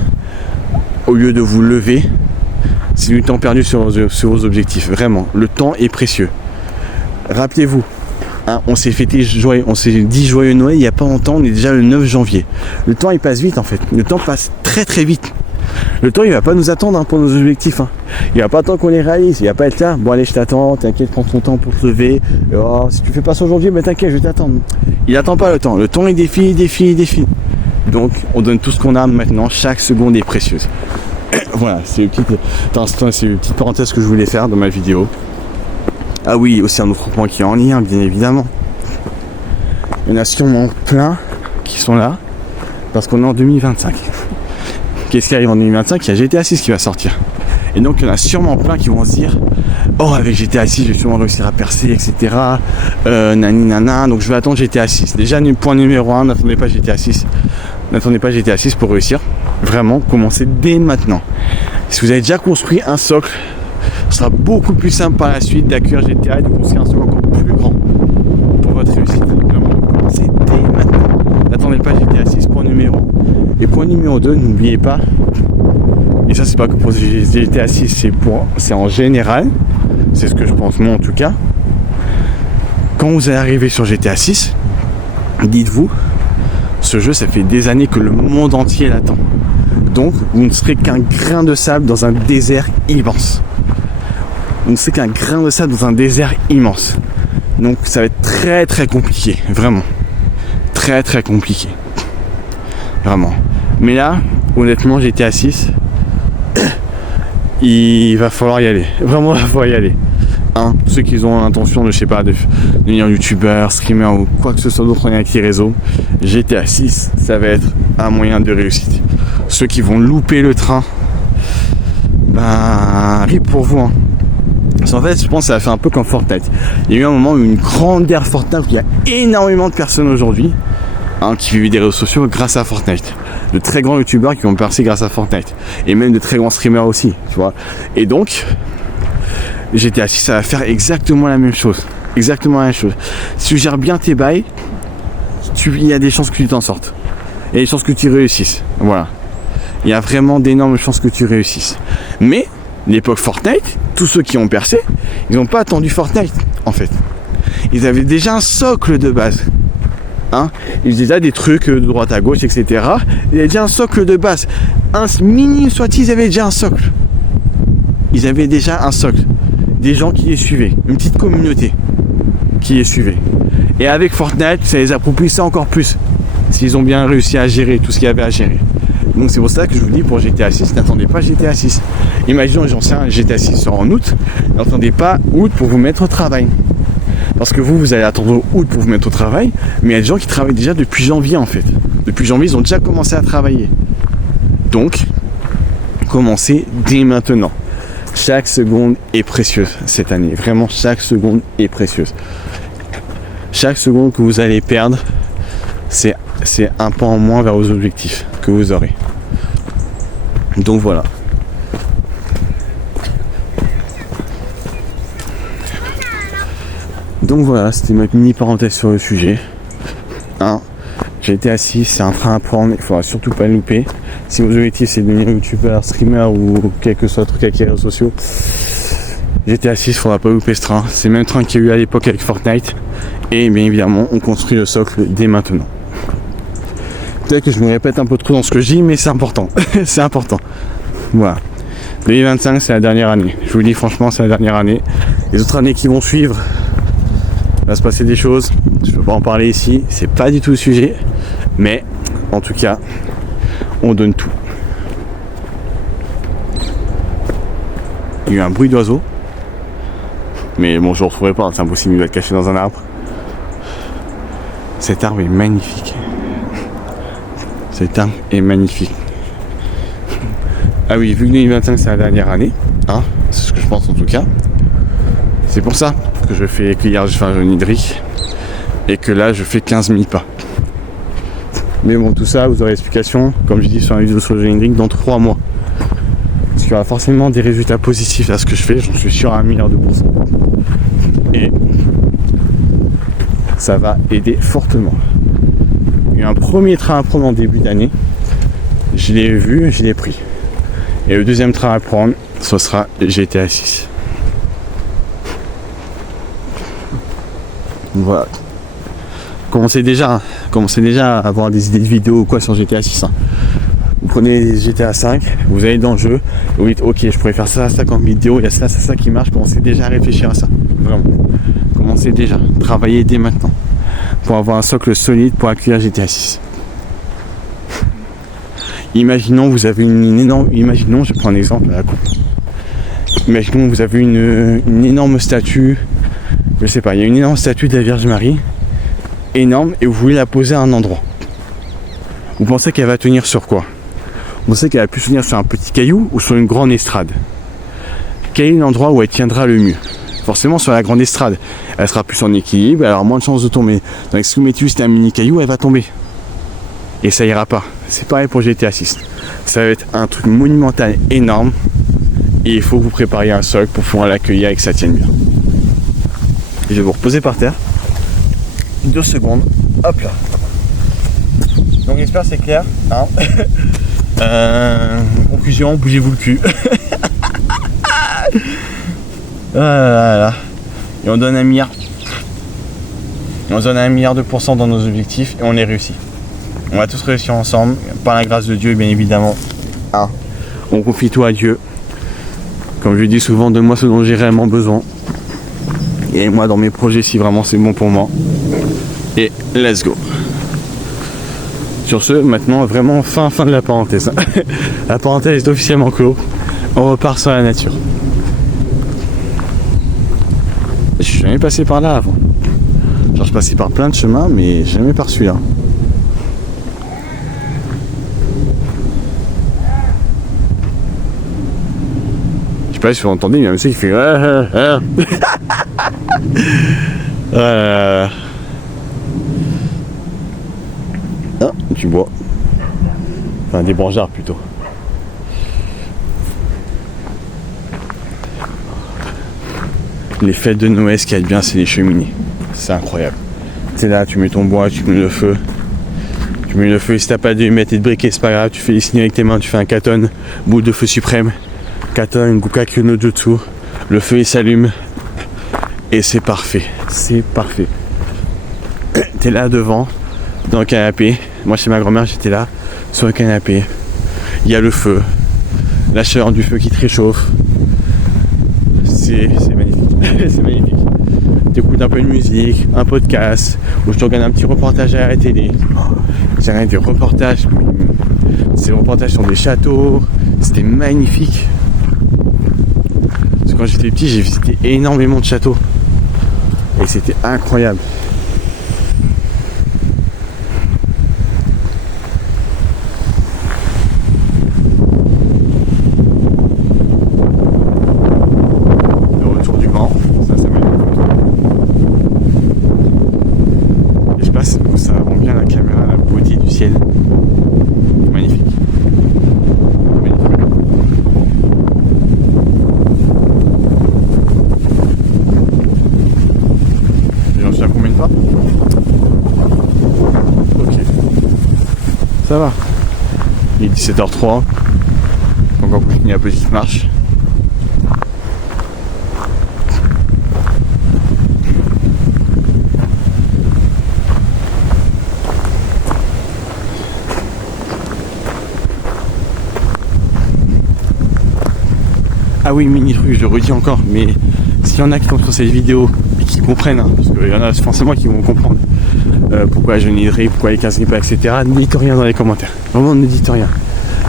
au lieu de vous lever, c'est du temps perdu sur vos objectifs. Vraiment, le temps est précieux. Rappelez-vous, hein, on s'est dit joyeux Noël il n'y a pas longtemps, on est déjà le 9 janvier. Le temps il passe vite en fait. Le temps passe très vite. Le temps il va pas nous attendre hein, pour nos objectifs. Hein. Il va pas attendre qu'on les réalise. Il va pas être là. Bon allez, je t'attends. T'inquiète, prends ton temps pour te lever. Oh, si tu fais pas ça aujourd'hui, mais t'inquiète, je vais t'attendre. Il attend pas le temps. Le temps il défile. Donc on donne tout ce qu'on a maintenant. Chaque seconde est précieuse. Voilà, c'est une petite parenthèse que je voulais faire dans ma vidéo. Ah oui, aussi un autre point qui est en lien, bien évidemment. Il y en a sûrement plein qui sont là parce qu'on est en 2025. Qu'est-ce qui arrive en 2025 ? Il y a GTA 6 qui va sortir. Et donc il y en a sûrement plein qui vont se dire oh, avec GTA 6 je vais sûrement réussir à percer, etc. Nani nana, donc je vais attendre GTA 6. Déjà point numéro 1, n'attendez pas GTA 6. N'attendez pas GTA 6 pour réussir. Vraiment, commencez dès maintenant. Si vous avez déjà construit un socle, ce sera beaucoup plus simple par la suite d'accueillir GTA et de construire un socle encore plus grand pour votre réussite. Vraiment, commencez dès maintenant. N'attendez pas GTA 6, point numéro 1. Et point numéro 2, n'oubliez pas, et ça c'est pas que pour GTA 6, c'est en général, c'est ce que je pense moi en tout cas, quand vous allez arriver sur GTA 6, dites-vous, ce jeu ça fait des années que le monde entier l'attend. Donc vous ne serez qu'un grain de sable dans un désert immense. Vous ne serez qu'un grain de sable dans un désert immense. Donc ça va être très compliqué, vraiment. Très compliqué. Vraiment. Mais là, honnêtement, GTA 6, il va falloir y aller. Vraiment, il va falloir y aller. Hein, ceux qui ont l'intention de, je sais pas, de devenir youtubeur, streamer ou quoi que ce soit d'autre avec les réseaux, GTA 6, ça va être un moyen de réussite. Ceux qui vont louper le train, ben, rip pour vous. Hein. En fait, je pense que ça a fait un peu comme Fortnite. Il y a eu un moment où une grande guerre Fortnite, où il y a énormément de personnes aujourd'hui qui vivent des réseaux sociaux grâce à Fortnite. De très grands youtubeurs qui ont percé grâce à Fortnite. Et même de très grands streamers aussi, tu vois. Et donc, GTA 6, ça va faire exactement la même chose. Exactement la même chose. Si tu gères bien tes bails, il y a des chances que tu t'en sortes. Il y a des chances que tu réussisses. Voilà. Il y a vraiment d'énormes chances que tu réussisses. Mais, l'époque Fortnite, tous ceux qui ont percé, ils n'ont pas attendu Fortnite, en fait. Ils avaient déjà un socle de base. Hein, ils faisaient déjà des trucs de droite à gauche, etc. Il y avait déjà un socle de base. Un minime soit-il, ils avaient déjà un socle. Ils avaient déjà un socle. Des gens qui les suivaient. Une petite communauté qui les suivait. Et avec Fortnite, ça les a propulsés encore plus. S'ils ont bien réussi à gérer tout ce qu'il y avait à gérer. Donc c'est pour ça que je vous dis pour GTA 6, n'attendez pas GTA 6. Imaginons, j'en sais un, GTA 6 sort en août. N'attendez pas août pour vous mettre au travail. Parce que vous allez attendre août pour vous mettre au travail, mais il y a des gens qui travaillent déjà depuis janvier en fait. Depuis janvier, ils ont déjà commencé à travailler. Donc, commencez dès maintenant. Chaque seconde est précieuse cette année. Vraiment, chaque seconde est précieuse. Chaque seconde que vous allez perdre, c'est un pas en moins vers vos objectifs que vous aurez. Donc voilà. Donc voilà, c'était ma mini parenthèse sur le sujet. J'ai été assis, c'est un train à prendre, il ne faudra surtout pas le louper. Si vos objectifs c'est de devenir youtubeur, streamer ou quel que soit truc avec les réseaux sociaux, j'étais assis, il ne faudra pas louper ce train. C'est le même train qu'il y a eu à l'époque avec Fortnite. Et bien évidemment, on construit le socle dès maintenant. Peut-être que je me répète un peu trop dans ce que je dis, mais c'est important. C'est important. Voilà. 2025, c'est la dernière année. Je vous le dis franchement, c'est la dernière année. Les autres années qui vont suivre, il va se passer des choses. Je ne peux pas en parler ici. C'est pas du tout le sujet. Mais, en tout cas, on donne tout. Il y a eu un bruit d'oiseau. Mais bon, je ne le retrouverai pas. C'est impossible, il va être caché dans un arbre. Cet arbre est magnifique. Cet arbre est magnifique. Ah oui, vu que 2025 c'est la dernière année, c'est ce que je pense en tout cas. C'est pour ça que je fais éclairage hydrique et que là je fais 15 000 pas. Mais bon, tout ça, vous aurez l'explication, comme je dis sur la vidéo sur le générique, dans 3 mois. Parce qu'il y aura forcément des résultats positifs à ce que je fais, j'en suis sûr à 1 milliard de %. Et ça va aider fortement. Il y a eu un premier train à prendre en début d'année. Je l'ai vu, je l'ai pris. Et le deuxième train à prendre, ce sera GTA 6. Voilà. Commencez déjà à avoir des idées de vidéos ou quoi sur GTA 6. Vous prenez GTA 5, vous allez dans le jeu, vous dites ok, je pourrais faire ça comme vidéo, il y a ça qui marche, commencez déjà à réfléchir à ça. Vraiment. Commencez déjà, travaillez dès maintenant pour avoir un socle solide pour accueillir GTA 6. Imaginons vous avez une énorme. Imaginons, je prends un exemple à la coupe. Imaginons vous avez une énorme statue. Je sais pas, il y a une énorme statue de la Vierge Marie. Énorme, et vous voulez la poser à un endroit. Vous pensez qu'elle va tenir sur quoi? Vous pensez qu'elle va plus tenir sur un petit caillou ou sur une grande estrade? Quel est l'endroit où elle tiendra le mieux? Forcément sur la grande estrade. Elle sera plus en équilibre, elle aura moins de chances de tomber. Donc si vous mettez juste un mini caillou, elle va tomber. Et ça ira pas. C'est pareil pour GTA 6. Ça va être un truc monumental énorme. Et il faut que vous prépariez un socle pour pouvoir l'accueillir et que ça tienne bien. Et je vais vous reposer par terre. 2 secondes. Hop là. Donc j'espère que c'est clair. Hein. Conclusion, bougez-vous le cul. Voilà. Et on donne 1 milliard. Et on donne 1 milliard de % dans nos objectifs et on est réussi. On va tous réussir ensemble, par la grâce de Dieu, bien évidemment. Ah. On confie tout à Dieu. Comme je dis souvent, donne-moi ce dont j'ai réellement besoin. Et moi dans mes projets si vraiment c'est bon pour moi. Et let's go. Sur ce, maintenant vraiment fin de la parenthèse. La parenthèse est officiellement clos. On repart sur la nature. Je suis jamais passé par là avant. Genre je passais par plein de chemins mais jamais par celui-là. Je sais pas si vous entendez, mais il y a un monsieur qui fait du bois. Enfin des brancards plutôt. Les fêtes de Noël, ce qu'il y a de bien, c'est les cheminées. C'est incroyable. Tu es là, tu mets ton bois, tu mets le feu. Tu mets le feu, et si t'as pas de mettre et de briquet, c'est pas grave, tu fais les signes avec tes mains, tu fais un katon, boule de feu suprême. Katon, Gukakyo no Jutsu. Le feu il s'allume. Et c'est parfait. C'est parfait. T'es là devant, dans le canapé. Moi chez ma grand-mère j'étais là, sur le canapé. Il y a le feu. La chaleur du feu qui te réchauffe. C'est magnifique. C'est magnifique. Tu écoutes un peu de musique, un podcast, ou je te regarde un petit reportage à la télé. J'ai regardé des reportages. Ces reportages sur des châteaux. C'était magnifique. Parce que quand j'étais petit, j'ai visité énormément de châteaux. Et c'était incroyable. Ça va. Il est 17h03. Donc on continue la petite marche. Ah oui, mini truc, je le redis encore, mais s'il y en a qui tombent sur cette vidéo et qui comprennent, hein, parce qu'il y en a forcément qui vont comprendre pourquoi je niderai, pourquoi les 15 pas, etc. Ne dites rien dans les commentaires. Vraiment, ne dites rien.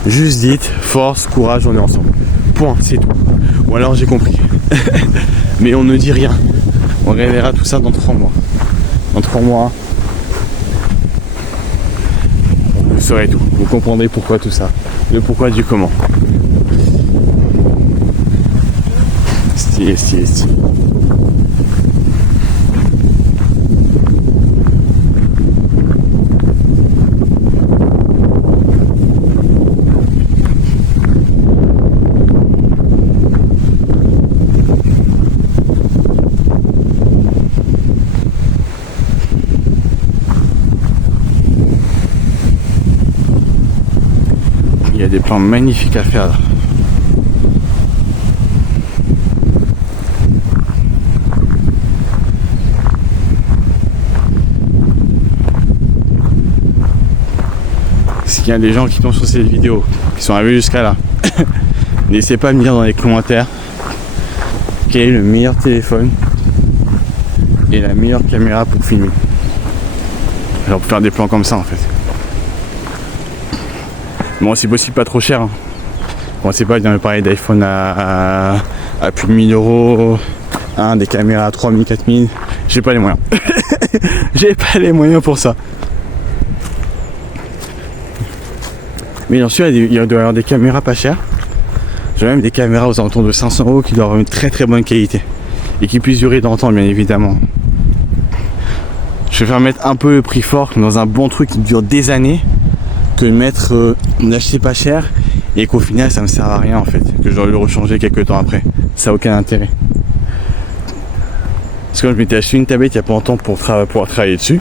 Juste dites force, courage, on est ensemble. Point, c'est tout. Ou alors j'ai compris. Mais on ne dit rien. On révélera tout ça dans 3 mois. Dans 3 mois, vous saurez tout. Vous comprendrez pourquoi tout ça. Le pourquoi du comment. Stylé, stylé, stylé. des plans magnifiques à faire là. S'il y a des gens qui tombent sur cette vidéo, qui sont arrivés jusqu'à là, n'hésitez pas à me dire dans les commentaires quel est le meilleur téléphone et la meilleure caméra pour filmer. Genre pour faire des plans comme ça en fait. Bon, c'est possible pas trop cher. Hein. Bon, c'est pas, j'en ai parlé d'iPhone à plus de 1000 euros, hein, des caméras à 3000, 4000. J'ai pas les moyens. J'ai pas les moyens pour ça. Mais bien sûr, il doit y avoir des caméras pas chères. J'ai même des caméras aux alentours de 500 euros qui doivent avoir une très très bonne qualité et qui puissent durer dans le temps, bien évidemment. Je préfère mettre un peu le prix fort dans un bon truc qui dure des années que de d'acheter pas cher et qu'au final ça me sert à rien en fait, que je dois le rechanger quelques temps après. Ça n'a aucun intérêt. Parce que quand je m'étais acheté une tablette il y a pas longtemps pour pouvoir travailler dessus,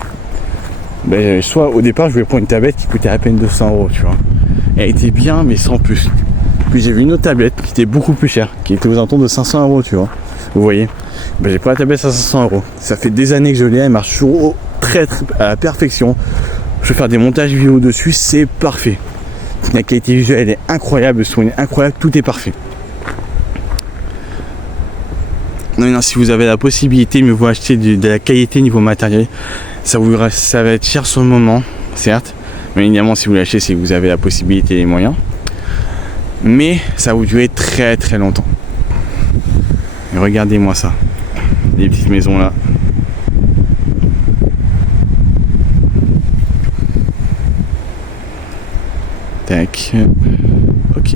ben, soit au départ je voulais prendre une tablette qui coûtait à peine 200 euros, tu vois. Elle était bien mais sans plus. Puis j'ai vu une autre tablette qui était beaucoup plus chère, qui était aux alentours de 500 euros, tu vois. Vous voyez, ben, j'ai pris la tablette à 500 euros. Ça fait des années que je l'ai, elle marche toujours très à la perfection. Je vais faire des montages vidéo dessus, c'est parfait. La qualité visuelle elle est incroyable, le son est incroyable, tout est parfait. Non, si vous avez la possibilité de vous acheter de la qualité niveau matériel, ça va être cher sur le moment, certes. Mais évidemment, si vous l'achetez, c'est que vous avez la possibilité et les moyens. Mais ça va vous durer très très longtemps. Et regardez-moi ça. Les petites maisons là. Tac. Ok.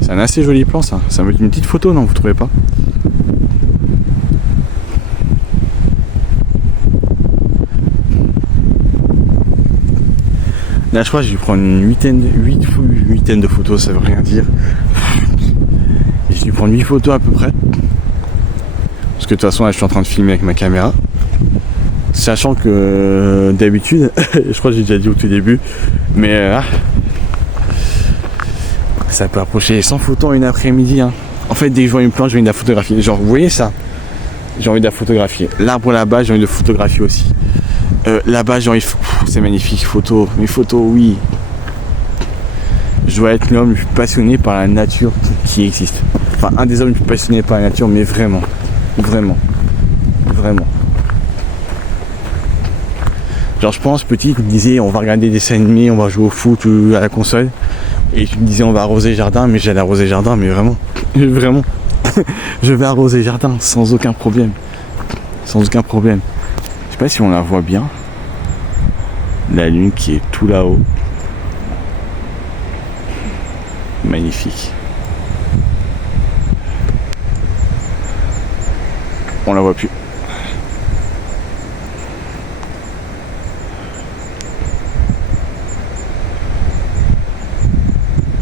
C'est un assez joli plan ça. Ça me met une petite photo, non, vous trouvez pas? Là je crois que j'ai dû prendre une huitaine de photos, ça veut rien dire. J'ai dû prendre 8 photos à peu près. Parce que de toute façon là je suis en train de filmer avec ma caméra. Sachant que d'habitude, je crois que j'ai déjà dit au tout début, mais ça peut approcher les 100 photos en une après-midi. Hein. En fait dès que je vois une plante, j'ai envie de la photographier. Genre vous voyez ça? J'ai envie de la photographier. L'arbre là-bas, j'ai envie de photographier aussi. Là-bas, j'ai envie... c'est magnifique, photos. Mes photos, oui. Je dois être l'homme le plus passionné par la nature qui existe. Enfin, un des hommes les plus passionnés par la nature, mais vraiment. Vraiment. Vraiment. Genre, je pense, petit, tu me disais, on va regarder des dessins animés, on va jouer au foot ou à la console. Et tu me disais, on va arroser le jardin, mais j'allais arroser le jardin, mais vraiment. Vraiment. Je vais arroser le jardin sans aucun problème. Sans aucun problème. Je sais pas si on la voit bien. La lune qui est tout là-haut. Magnifique. On la voit plus.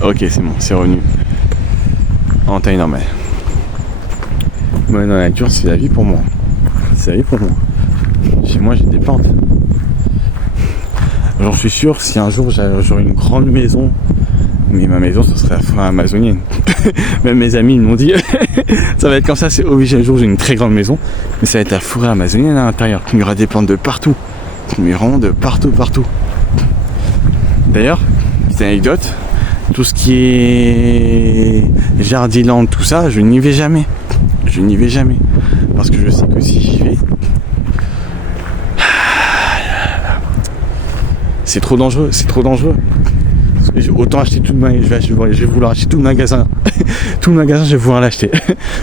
Ok, c'est bon, c'est revenu en taille normale. Moi, dans la nature, c'est la vie pour moi. C'est la vie pour moi. Chez moi, j'ai des plantes. J'en suis sûr, si un jour j'aurai une grande maison, mais ma maison, ce serait la forêt amazonienne. Même mes amis ils m'ont dit, ça va être comme ça, c'est obligé. Un jour, j'ai une très grande maison, mais ça va être la forêt amazonienne à l'intérieur. Il y aura des plantes de partout. Mais vraiment de partout, partout. D'ailleurs, petite anecdote, tout ce qui est Jardiland, tout ça, je n'y vais jamais. Je n'y vais jamais. Parce que je sais que si j'y vais, c'est trop dangereux, c'est trop dangereux. Autant acheter tout le magasin, je vais vouloir acheter tout le magasin. Tout le magasin, je vais vouloir l'acheter.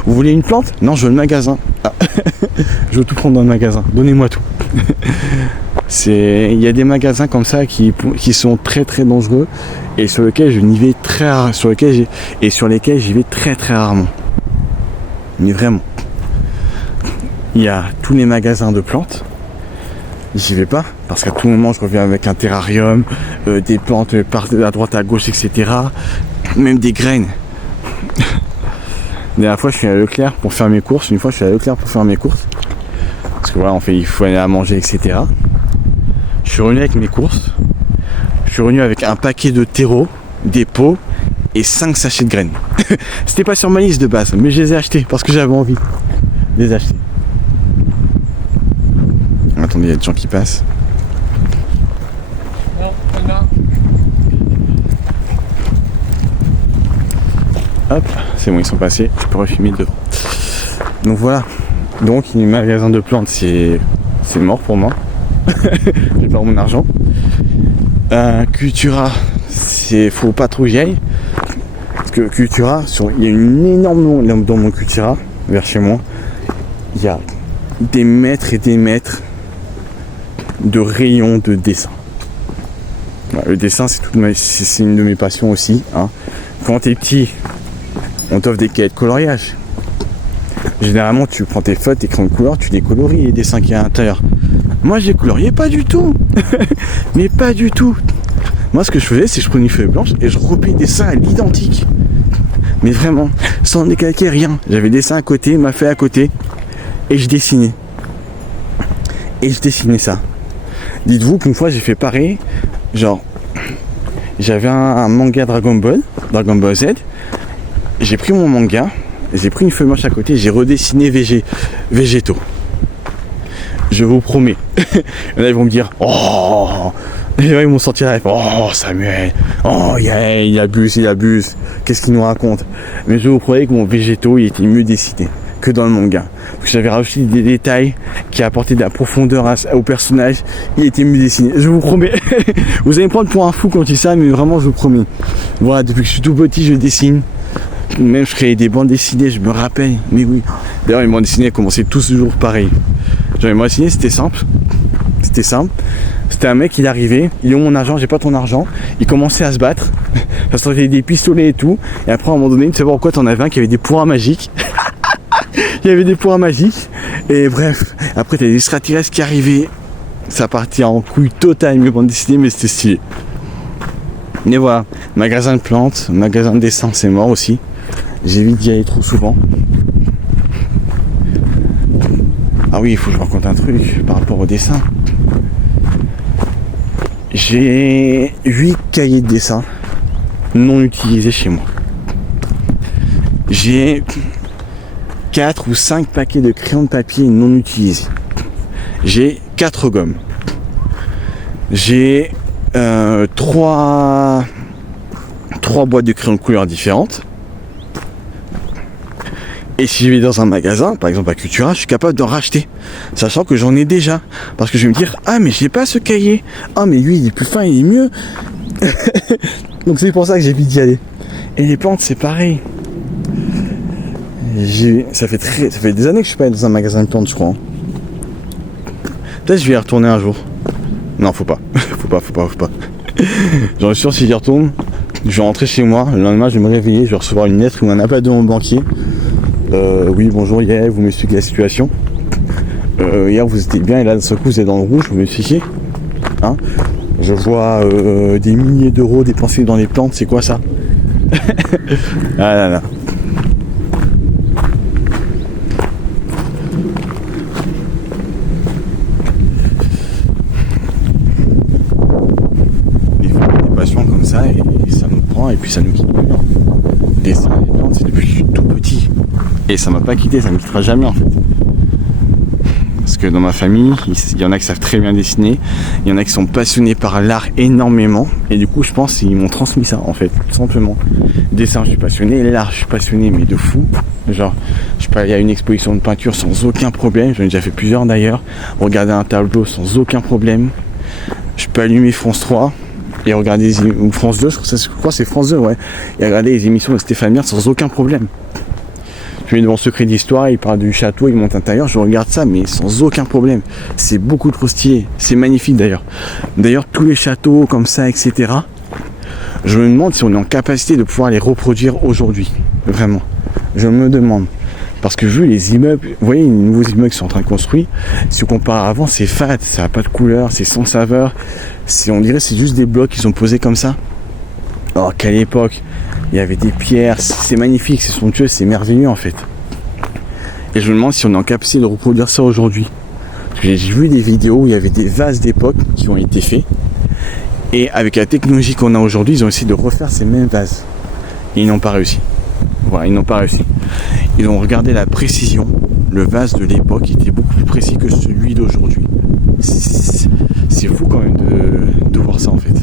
Vous voulez une plante? Non, je veux le magasin. Ah. Je veux tout prendre dans le magasin. Donnez-moi tout. Il y a des magasins comme ça qui sont très très dangereux et sur lesquels je n'y vais très rarement, sur lesquels j'y vais très très rarement. Mais vraiment. Il y a tous les magasins de plantes. J'y vais pas parce qu'à tout moment je reviens avec un terrarium, des plantes à droite à gauche, etc. Même des graines. La dernière fois je suis à Leclerc pour faire mes courses. Une fois je suis à Leclerc pour faire mes courses. Parce que voilà, il faut aller à manger, etc. Je suis revenu avec mes courses. Je suis revenu avec un paquet de terreau. des pots et 5 sachets de graines. C'était pas sur ma liste de base, mais je les ai achetés parce que j'avais envie de les acheter. Attendez, il y a des gens qui passent. Hop, c'est bon, ils sont passés, je peux refumer devant. Donc voilà, donc le magasin de plantes, c'est mort pour moi. J'ai pas mon argent. Cultura, faut pas trop que j'y aille. Parce que Cultura, il y a une énorme dans mon Cultura, vers chez moi, il y a des mètres et des mètres de rayons de dessin. Le dessin, c'est une de mes passions aussi. Hein. Quand t'es petit, on t'offre des cahiers de coloriage. Généralement, tu prends tes feutres, tes crayons de couleur, tu les colories, les dessins qu'il y a à l'intérieur. Moi, je les coloriais pas du tout. Mais pas du tout. Moi, ce que je faisais, c'est que je prenais une feuille blanche et je recopiais le dessin à l'identique. Mais vraiment, sans décalquer rien. J'avais le dessin à côté, ma feuille à côté, et je dessinais. Et je dessinais ça. Dites-vous qu'une fois, j'ai fait pareil. Genre, j'avais un manga Dragon Ball Z. J'ai pris mon manga, j'ai pris une feuille blanche à côté, j'ai redessiné végétaux. Je vous promets. Et là, ils vont me dire, oh, et là, ils m'ont sorti la réponse, oh, Samuel, oh, yeah, il abuse. Qu'est-ce qu'il nous raconte? Mais je vous promets que mon végétaux, il était mieux dessiné que dans le manga. Parce que j'avais rajouté des détails qui apportaient de la profondeur au personnage. Il était mieux dessiné. Je vous promets. Vous allez me prendre pour un fou quand je dis ça, mais vraiment, je vous promets. Voilà, depuis que je suis tout petit, je dessine. Même je créais des bandes dessinées, je me rappelle. Mais oui. D'ailleurs, les bandes dessinées commençaient tous toujours pareil. Genre, les bandes dessinées, c'était simple. C'était un mec, il arrivait, il est où mon argent, j'ai pas ton argent. Il commençait à se battre. Ça sortait des pistolets et tout. Et après, à un moment donné, tu sais pourquoi t'en avais un qui avait des pouvoirs magiques. Il y avait des pouvoirs magiques. Et bref, après, t'as des extraterrestres qui arrivaient. Ça partit en couille totale, mes bandes dessinées, mais c'était stylé. Mais voilà, magasin de plantes, magasin de dessin, c'est mort aussi. J'évite d'y aller trop souvent. Ah oui, il faut que je raconte un truc par rapport au dessin. J'ai 8 cahiers de dessin non utilisés chez moi. J'ai 4 ou 5 paquets de crayons de papier non utilisés. J'ai 4 gommes. J'ai 3 boîtes de crayons de couleurs différentes. Et si je vais dans un magasin, par exemple à Cultura, je suis capable d'en racheter, sachant que j'en ai déjà. Parce que je vais me dire, ah mais je n'ai pas ce cahier, ah mais lui il est plus fin, il est mieux. Donc c'est pour ça que j'évite d'y aller. Et les plantes c'est pareil. Ça fait des années que je suis pas allé dans un magasin de plantes, je crois. Peut-être je vais y retourner un jour. Non, faut pas. faut pas. J'en suis sûr, si j'y retourne, je vais rentrer chez moi, le lendemain je vais me réveiller, je vais recevoir une lettre ou un appel de mon banquier. Oui, bonjour, hier, vous m'expliquez la situation. Hier, vous étiez bien et là, d'un seul coup, vous êtes dans le rouge, vous m'expliquez. Hein, je vois des milliers d'euros dépensés dans les plantes, c'est quoi ça? Ah là là. Comme ça et ça nous prend et puis ça nous quitte plus. Dessin les plantes, c'est depuis que je suis tout petit et ça m'a pas quitté, ça me quittera jamais en fait. Parce que dans ma famille, il y en a qui savent très bien dessiner, il y en a qui sont passionnés par l'art énormément et du coup je pense qu'ils m'ont transmis ça en fait, tout simplement. Dessin je suis passionné, l'art je suis passionné mais de fou. Genre je peux aller à une exposition de peinture sans aucun problème, j'en ai déjà fait plusieurs d'ailleurs, regarder un tableau sans aucun problème. Je peux allumer France 3 et regarder ou France 2, je crois que c'est France 2, ouais. Et regarder les émissions de Stéphane Bern sans aucun problème. Je vais devant Secret d'Histoire, il parle du château, il monte à l'intérieur, je regarde ça, mais sans aucun problème. C'est beaucoup trop stylé, c'est magnifique d'ailleurs. D'ailleurs, tous les châteaux comme ça, etc. Je me demande si on est en capacité de pouvoir les reproduire aujourd'hui. Vraiment. Je me demande. Parce que vu les immeubles, vous voyez les nouveaux immeubles qui sont en train de construire, si on compare à avant, c'est fade, ça n'a pas de couleur, c'est sans saveur. On dirait que c'est juste des blocs qu'ils ont posés comme ça. Alors qu'à l'époque, il y avait des pierres, c'est magnifique, c'est somptueux, c'est merveilleux en fait. Et je me demande si on est en capacité de reproduire ça aujourd'hui. Parce que j'ai vu des vidéos où il y avait des vases d'époque qui ont été faits. Et avec la technologie qu'on a aujourd'hui, ils ont essayé de refaire ces mêmes vases. Et ils n'ont pas réussi. Voilà, ils n'ont pas réussi. Ils ont regardé la précision. Le vase de l'époque était beaucoup plus précis que celui d'aujourd'hui. C'est fou quand même de voir ça en fait.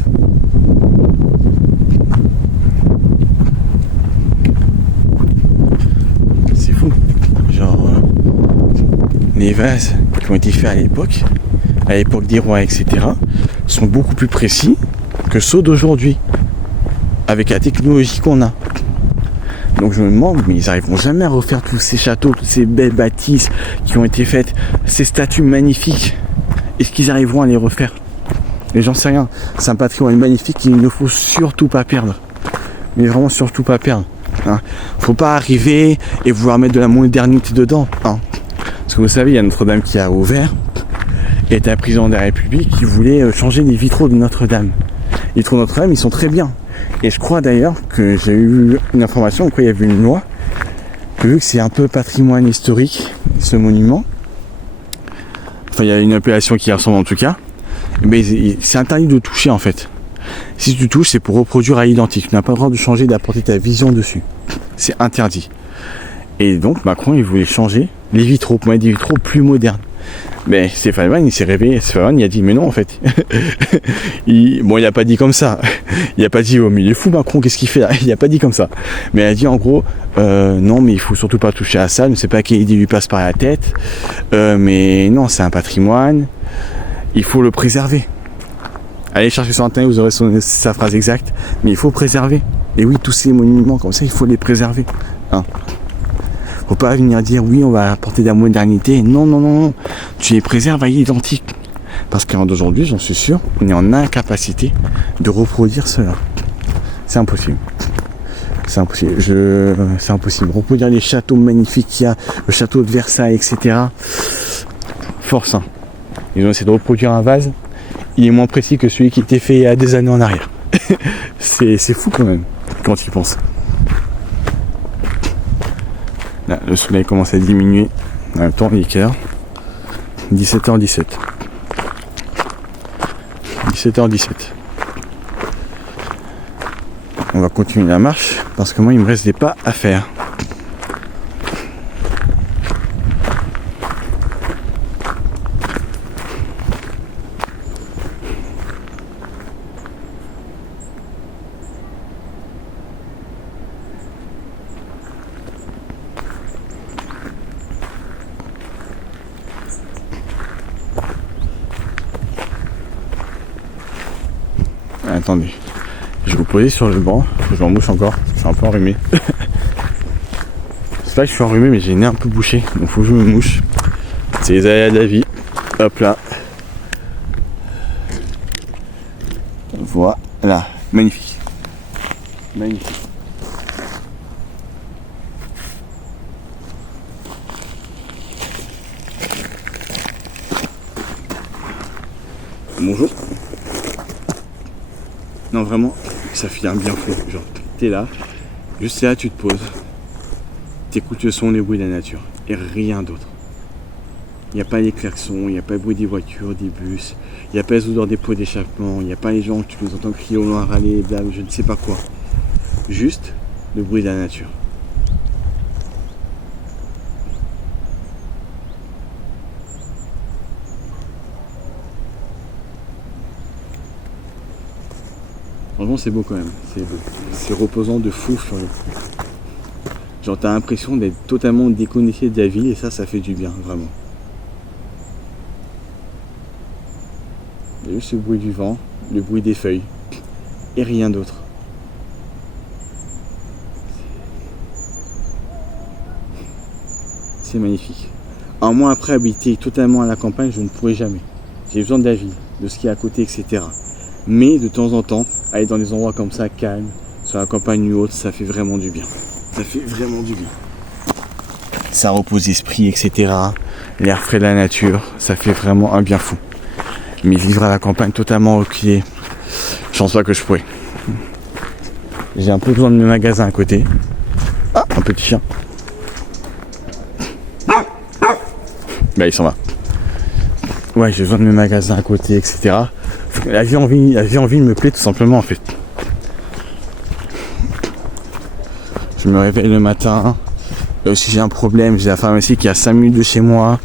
C'est fou. Genre, les vases qui ont été faits à l'époque des rois, etc., sont beaucoup plus précis que ceux d'aujourd'hui, avec la technologie qu'on a. Donc je me demande, mais ils n'arriveront jamais à refaire tous ces châteaux, toutes ces belles bâtisses qui ont été faites, ces statues magnifiques. Est-ce qu'ils arriveront à les refaire? Mais j'en sais rien. C'est un patrimoine magnifique qu'il ne faut surtout pas perdre. Mais vraiment surtout pas perdre. Hein. Faut pas arriver et vouloir mettre de la modernité dedans. Hein. Parce que vous savez, il y a Notre-Dame qui a ouvert. Et il y a un président de la République qui voulait changer les vitraux de Notre-Dame. Les vitraux de Notre-Dame, ils sont très bien. Et je crois d'ailleurs que j'ai eu une information, qu'il y avait une loi, que vu que c'est un peu patrimoine historique, ce monument, enfin il y a une appellation qui y ressemble en tout cas, mais c'est interdit de toucher en fait. Si tu touches, c'est pour reproduire à l'identique. Tu n'as pas le droit de changer, d'apporter ta vision dessus. C'est interdit. Et donc Macron, il voulait changer les vitraux, pour mettre des vitraux plus modernes. Mais Stéphane Bern, il s'est réveillé. Stéphane Bern, il a dit mais non en fait. Il a pas dit comme ça. Il a pas dit oh mais il est fou Macron, qu'est-ce qu'il fait là? Il a pas dit comme ça. Mais il a dit en gros non mais il faut surtout pas toucher à ça. Je ne sais pas quelle idée lui passe par la tête. Mais non, c'est un patrimoine. Il faut le préserver. Allez chercher sur internet, vous aurez sa phrase exacte. Mais il faut préserver. Et oui, tous ces monuments comme ça, il faut les préserver. Hein. Faut pas venir dire oui, on va apporter de la modernité. Non, non, non, non. Tu les préserves à l'identique. Parce qu'aujourd'hui, j'en suis sûr, on est en incapacité de reproduire cela. C'est impossible. C'est impossible. C'est impossible. Reproduire les châteaux magnifiques qu'il y a, le château de Versailles, etc. Force. Hein. Ils ont essayé de reproduire un vase. Il est moins précis que celui qui était fait il y a des années en arrière. C'est fou quand même, quand tu y penses. Là, le soleil commence à diminuer. En même temps, il est quelle heure ? 17h17. 17h17. On va continuer la marche parce que moi, il me reste des pas à faire. Attendez, je vais vous poser sur le banc, je m'en mouche encore, je suis un peu enrhumé. C'est pas que je suis enrhumé mais j'ai le nez un peu bouché, donc faut que je me mouche. C'est les aléas de la vie. Hop là. Voilà, magnifique. Magnifique. Bonjour. Non vraiment, ça fait un bien fou. Genre t'es là, juste là tu te poses, t'écoutes le son, les bruits de la nature et rien d'autre. Il n'y a pas les klaxons, il n'y a pas le bruit des voitures, des bus, il n'y a pas les odeurs des pots d'échappement, il n'y a pas les gens que tu les entends crier au loin, râler, blâme, je ne sais pas quoi. Juste le bruit de la nature. Franchement c'est beau quand même, c'est beau. C'est reposant de fou sur le coup. Genre t'as l'impression d'être totalement déconnecté de la ville et ça fait du bien, vraiment. Il y a juste le bruit du vent, le bruit des feuilles et rien d'autre. C'est magnifique. Alors moi après habiter totalement à la campagne, je ne pourrais jamais. J'ai besoin de la ville, de ce qui est à côté, etc. Mais de temps en temps, aller dans des endroits comme ça, calmes, sur la campagne ou autre, ça fait vraiment du bien. Ça fait vraiment du bien. Ça repose l'esprit, etc. L'air frais de la nature, ça fait vraiment un bien fou. Mais vivre à la campagne totalement reculé, je pense pas que je pourrais. J'ai un peu besoin de mes magasins à côté. Ah, un petit chien. Bah il s'en va. Ouais, j'ai besoin de mes magasins à côté, etc. La vie en ville me plaît tout simplement en fait. Je me réveille le matin. Si j'ai un problème, j'ai la pharmacie qui est à 5 minutes de chez moi,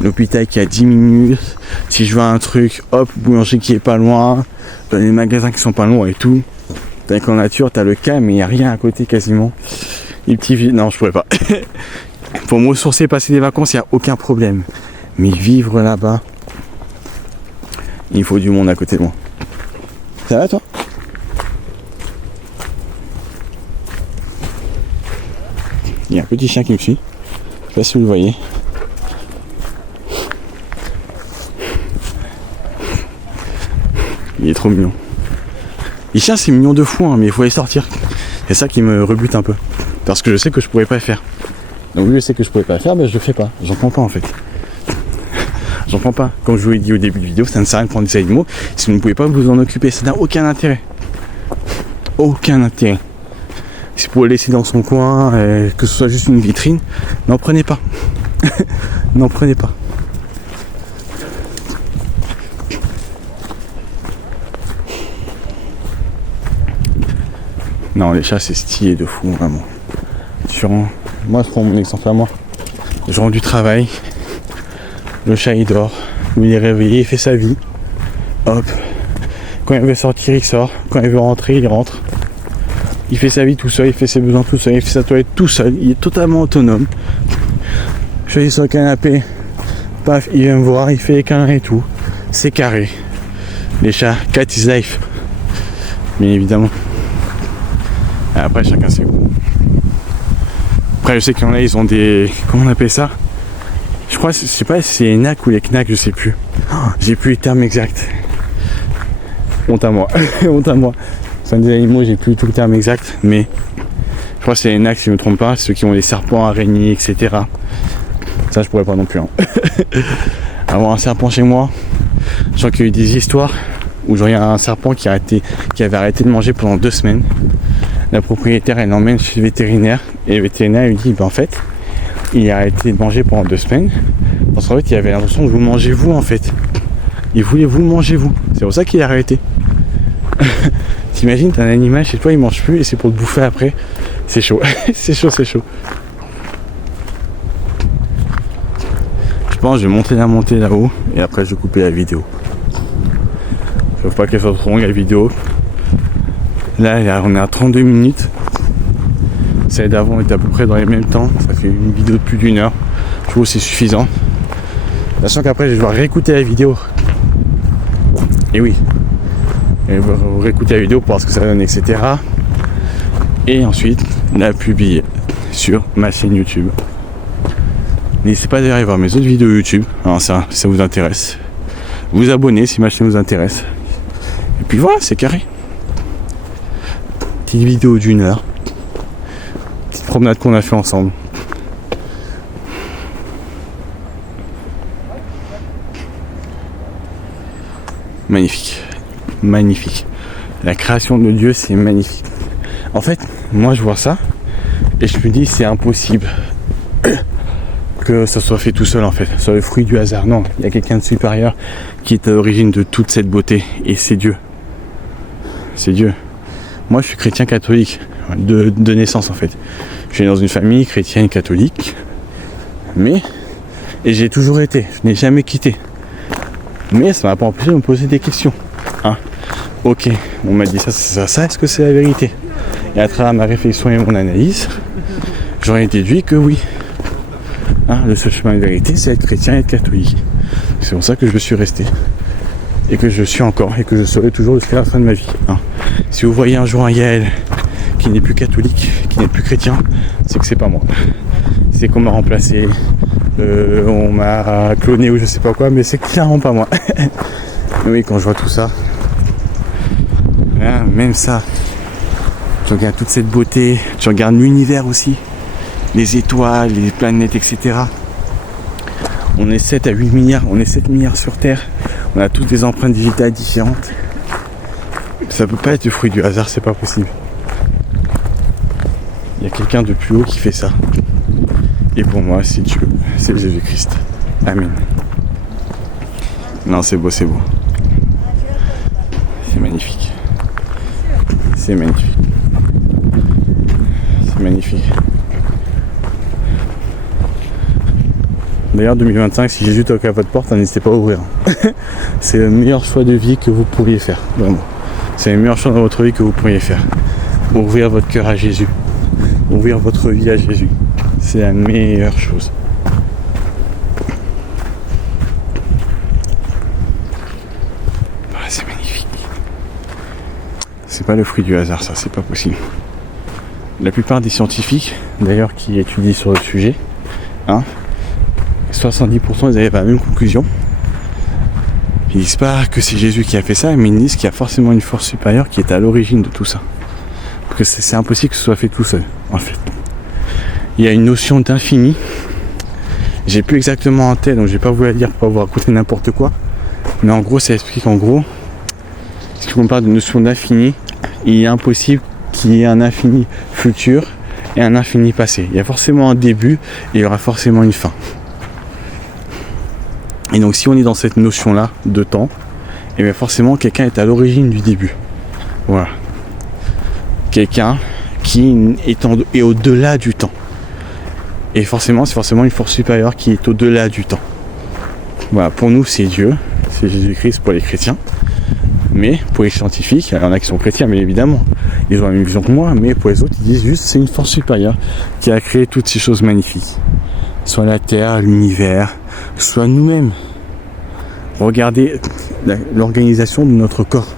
l'hôpital qui est à 10 minutes. Si je veux un truc, hop, boulangerie qui est pas loin, les magasins qui sont pas loin et tout. T'as qu'en nature, t'as le calme, mais il n'y a rien à côté quasiment. Les petits villes, non, je pourrais pas. Pour me ressourcer, passer des vacances, il n'y a aucun problème. Mais vivre là-bas, il faut du monde à côté de moi. Ça va toi? Il y a un petit chien qui me suit. Je sais pas si vous le voyez. Il est trop mignon. Les chiens c'est mignon de fou, hein, mais il faut les sortir. C'est ça qui me rebute un peu. Parce que je sais que je pourrais pas le faire. Donc oui, je sais que je pourrais pas le faire, mais je le fais pas. J'en prends pas en fait. J'en prends pas. Comme je vous l'ai dit au début de la vidéo, ça ne sert à rien de prendre des animaux si vous ne pouvez pas vous en occuper. Ça n'a aucun intérêt. Aucun intérêt. Si pour le laisser dans son coin, que ce soit juste une vitrine, n'en prenez pas. N'en prenez pas. Non, les chats c'est stylé de fou, vraiment. Moi je prends mon exemple à moi. Je rentre du travail, le chat il dort, lui il est réveillé, il fait sa vie. Hop. Quand il veut sortir, il sort. Quand il veut rentrer, il rentre. Il fait sa vie tout seul, il fait ses besoins tout seul, il fait sa toilette tout seul, il est totalement autonome. Je suis sur le canapé, paf, il vient me voir, il fait les câlins et tout. C'est carré. Les chats, cat is life. Bien évidemment. Et après, chacun ses goûts. Après, je sais qu'il y en a, ils ont des... Comment on appelle ça? Je crois, je sais pas si c'est les NAC ou les KNAC, je sais plus. Oh, j'ai plus les termes exacts. Honte à moi. Honte à moi. C'est un des animaux, j'ai plus tout le terme exact, mais je crois que c'est les NAC si je me trompe pas, ceux qui ont des serpents, araignées, etc. Ça je pourrais pas non plus. Hein. Avoir un serpent chez moi, je crois qu'il y a eu des histoires où il y a un serpent qui avait arrêté de manger pendant 2 semaines. La propriétaire elle l'emmène chez le vétérinaire et le vétérinaire lui dit en fait il a arrêté de manger pendant 2 semaines parce qu'en fait il avait l'impression que vous mangez vous en fait. Il voulait vous manger vous. C'est pour ça qu'il a arrêté. T'imagines, t'as un animal chez toi, il mange plus et c'est pour te bouffer après. C'est chaud, c'est chaud, c'est chaud. Je pense que je vais monter la montée là-haut et après je vais couper la vidéo. Je veux pas qu'elle soit trop longue la vidéo. Là, on est à 32 minutes. Celle d'avant était à peu près dans les mêmes temps. Ça fait une vidéo de plus d'1 heure. Je trouve que c'est suffisant. Sachant qu'après je vais devoir réécouter la vidéo. Et oui. Et vous réécoutez la vidéo pour voir ce que ça donne, etc. Et ensuite la publier sur ma chaîne YouTube. N'hésitez pas d'aller voir mes autres vidéos YouTube. Alors ça, si ça vous intéresse. Vous abonner si ma chaîne vous intéresse. Et puis voilà, c'est carré. Petite vidéo d'1 heure. Petite promenade qu'on a fait ensemble. Magnifique. Magnifique. La création de Dieu, c'est magnifique. En fait, moi je vois ça et je me dis c'est impossible que ça soit fait tout seul en fait, soit le fruit du hasard. Non, il y a quelqu'un de supérieur qui est à l'origine de toute cette beauté et c'est Dieu. C'est Dieu. Moi je suis chrétien catholique de naissance en fait. Je suis dans une famille chrétienne catholique, et j'ai toujours été, je n'ai jamais quitté. Mais ça m'a pas empêché de me poser des questions. Hein. Ok, on m'a dit ça, est-ce que c'est la vérité? Et à travers ma réflexion et mon analyse, j'en ai déduit que oui. Hein, le seul chemin de vérité, c'est être chrétien et être catholique. C'est pour ça que je suis resté. Et que je suis encore, et que je serai toujours jusqu'à la fin de ma vie. Hein. Si vous voyez un jour un Yael qui n'est plus catholique, qui n'est plus chrétien, c'est que c'est pas moi. C'est qu'on m'a remplacé, on m'a cloné ou je sais pas quoi, mais c'est clairement pas moi. Oui, quand je vois tout ça, hein, même ça, tu regardes toute cette beauté, tu regardes l'univers aussi, les étoiles, les planètes, etc. On est 7 à 8 milliards, on est 7 milliards sur Terre, on a toutes des empreintes digitales différentes. Ça peut pas être le fruit du hasard, c'est pas possible. Il y a quelqu'un de plus haut qui fait ça. Et pour moi, c'est Dieu, c'est Jésus-Christ. Amen. Non, c'est beau, c'est beau. C'est magnifique. C'est magnifique. D'ailleurs 2025, si Jésus toque à votre porte, n'hésitez pas à ouvrir. C'est le meilleur choix de vie que vous pourriez faire, vraiment. C'est le meilleur choix dans votre vie que vous pourriez faire. Ouvrir votre cœur à Jésus. Ouvrir votre vie à Jésus. C'est la meilleure chose. Ah, c'est magnifique. C'est pas le fruit du hasard, ça, c'est pas possible. La plupart des scientifiques, d'ailleurs, qui étudient sur le sujet, 70% ils arrivent à la même conclusion. Ils disent pas que c'est Jésus qui a fait ça, mais ils disent qu'il y a forcément une force supérieure qui est à l'origine de tout ça. Parce que c'est impossible que ce soit fait tout seul, en fait. Il y a une notion d'infini. J'ai plus exactement en tête, donc je vais pas vous la dire pour pas vous raconter n'importe quoi. Mais en gros, ça explique en gros, si on parle de notion d'infini, il est impossible qu'il y ait un infini futur et un infini passé. Il y a forcément un début et il y aura forcément une fin. Et donc si on est dans cette notion-là de temps, et bien forcément quelqu'un est à l'origine du début. Voilà. Quelqu'un qui est au-delà du temps. Et forcément, c'est forcément une force supérieure qui est au-delà du temps. Voilà, pour nous c'est Dieu, c'est Jésus-Christ pour les chrétiens. Mais pour les scientifiques, il y en a qui sont chrétiens, mais évidemment, ils ont la même vision que moi, mais pour les autres, ils disent juste c'est une force supérieure qui a créé toutes ces choses magnifiques. Soit la Terre, l'univers, soit nous-mêmes. Regardez l'organisation de notre corps.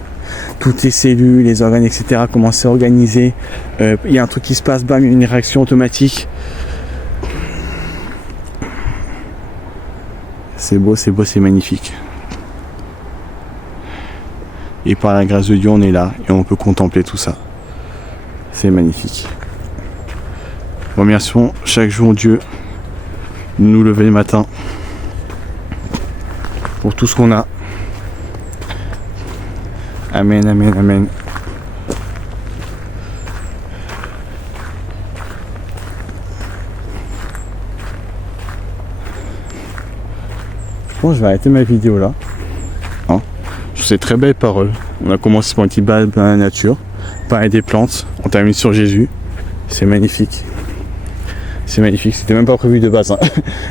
Toutes les cellules, les organes, etc. Comment c'est organisé. Il y a un truc qui se passe, bam, une réaction automatique. C'est beau, c'est magnifique. Et par la grâce de Dieu, on est là et on peut contempler tout ça. C'est magnifique. Remercions chaque jour Dieu de nous lever le matin pour tout ce qu'on a. Amen, amen, amen. Bon, je vais arrêter ma vidéo là. Sur ces très belles paroles. On a commencé par une petite balade dans la nature, parler des plantes, on termine sur Jésus. C'est magnifique. C'est magnifique, c'était même pas prévu de base.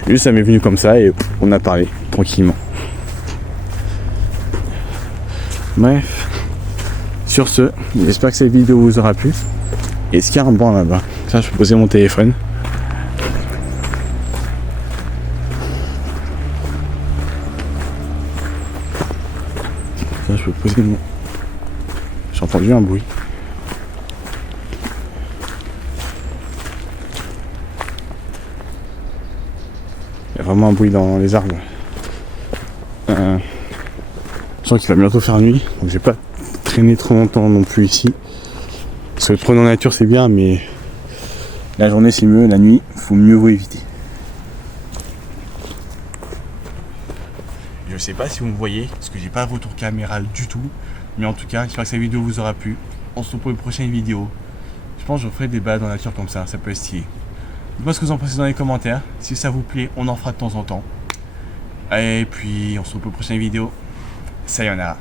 Juste ça m'est venu comme ça et on a parlé tranquillement. Bref. Sur ce, j'espère que cette vidéo vous aura plu. Est-ce qu'il y a un banc là-bas? Ça, je peux poser mon téléphone. Ça, je peux poser mon... J'ai entendu un bruit. Il y a vraiment un bruit dans les arbres. Je sens qu'il va bientôt faire nuit, donc j'ai pas traîné trop longtemps non plus ici. Parce que le trône en nature c'est bien, mais la journée c'est mieux, la nuit, faut mieux vous éviter. Je sais pas si vous me voyez, parce que j'ai pas de retour caméra du tout. Mais en tout cas, j'espère que cette vidéo vous aura plu. On se retrouve pour une prochaine vidéo. Je pense que je ferai des balades en nature comme ça peut être stylé. Dites-moi ce que vous en pensez dans les commentaires. Si ça vous plaît, on en fera de temps en temps. Et puis, on se retrouve pour une prochaine vidéo. Sayonara.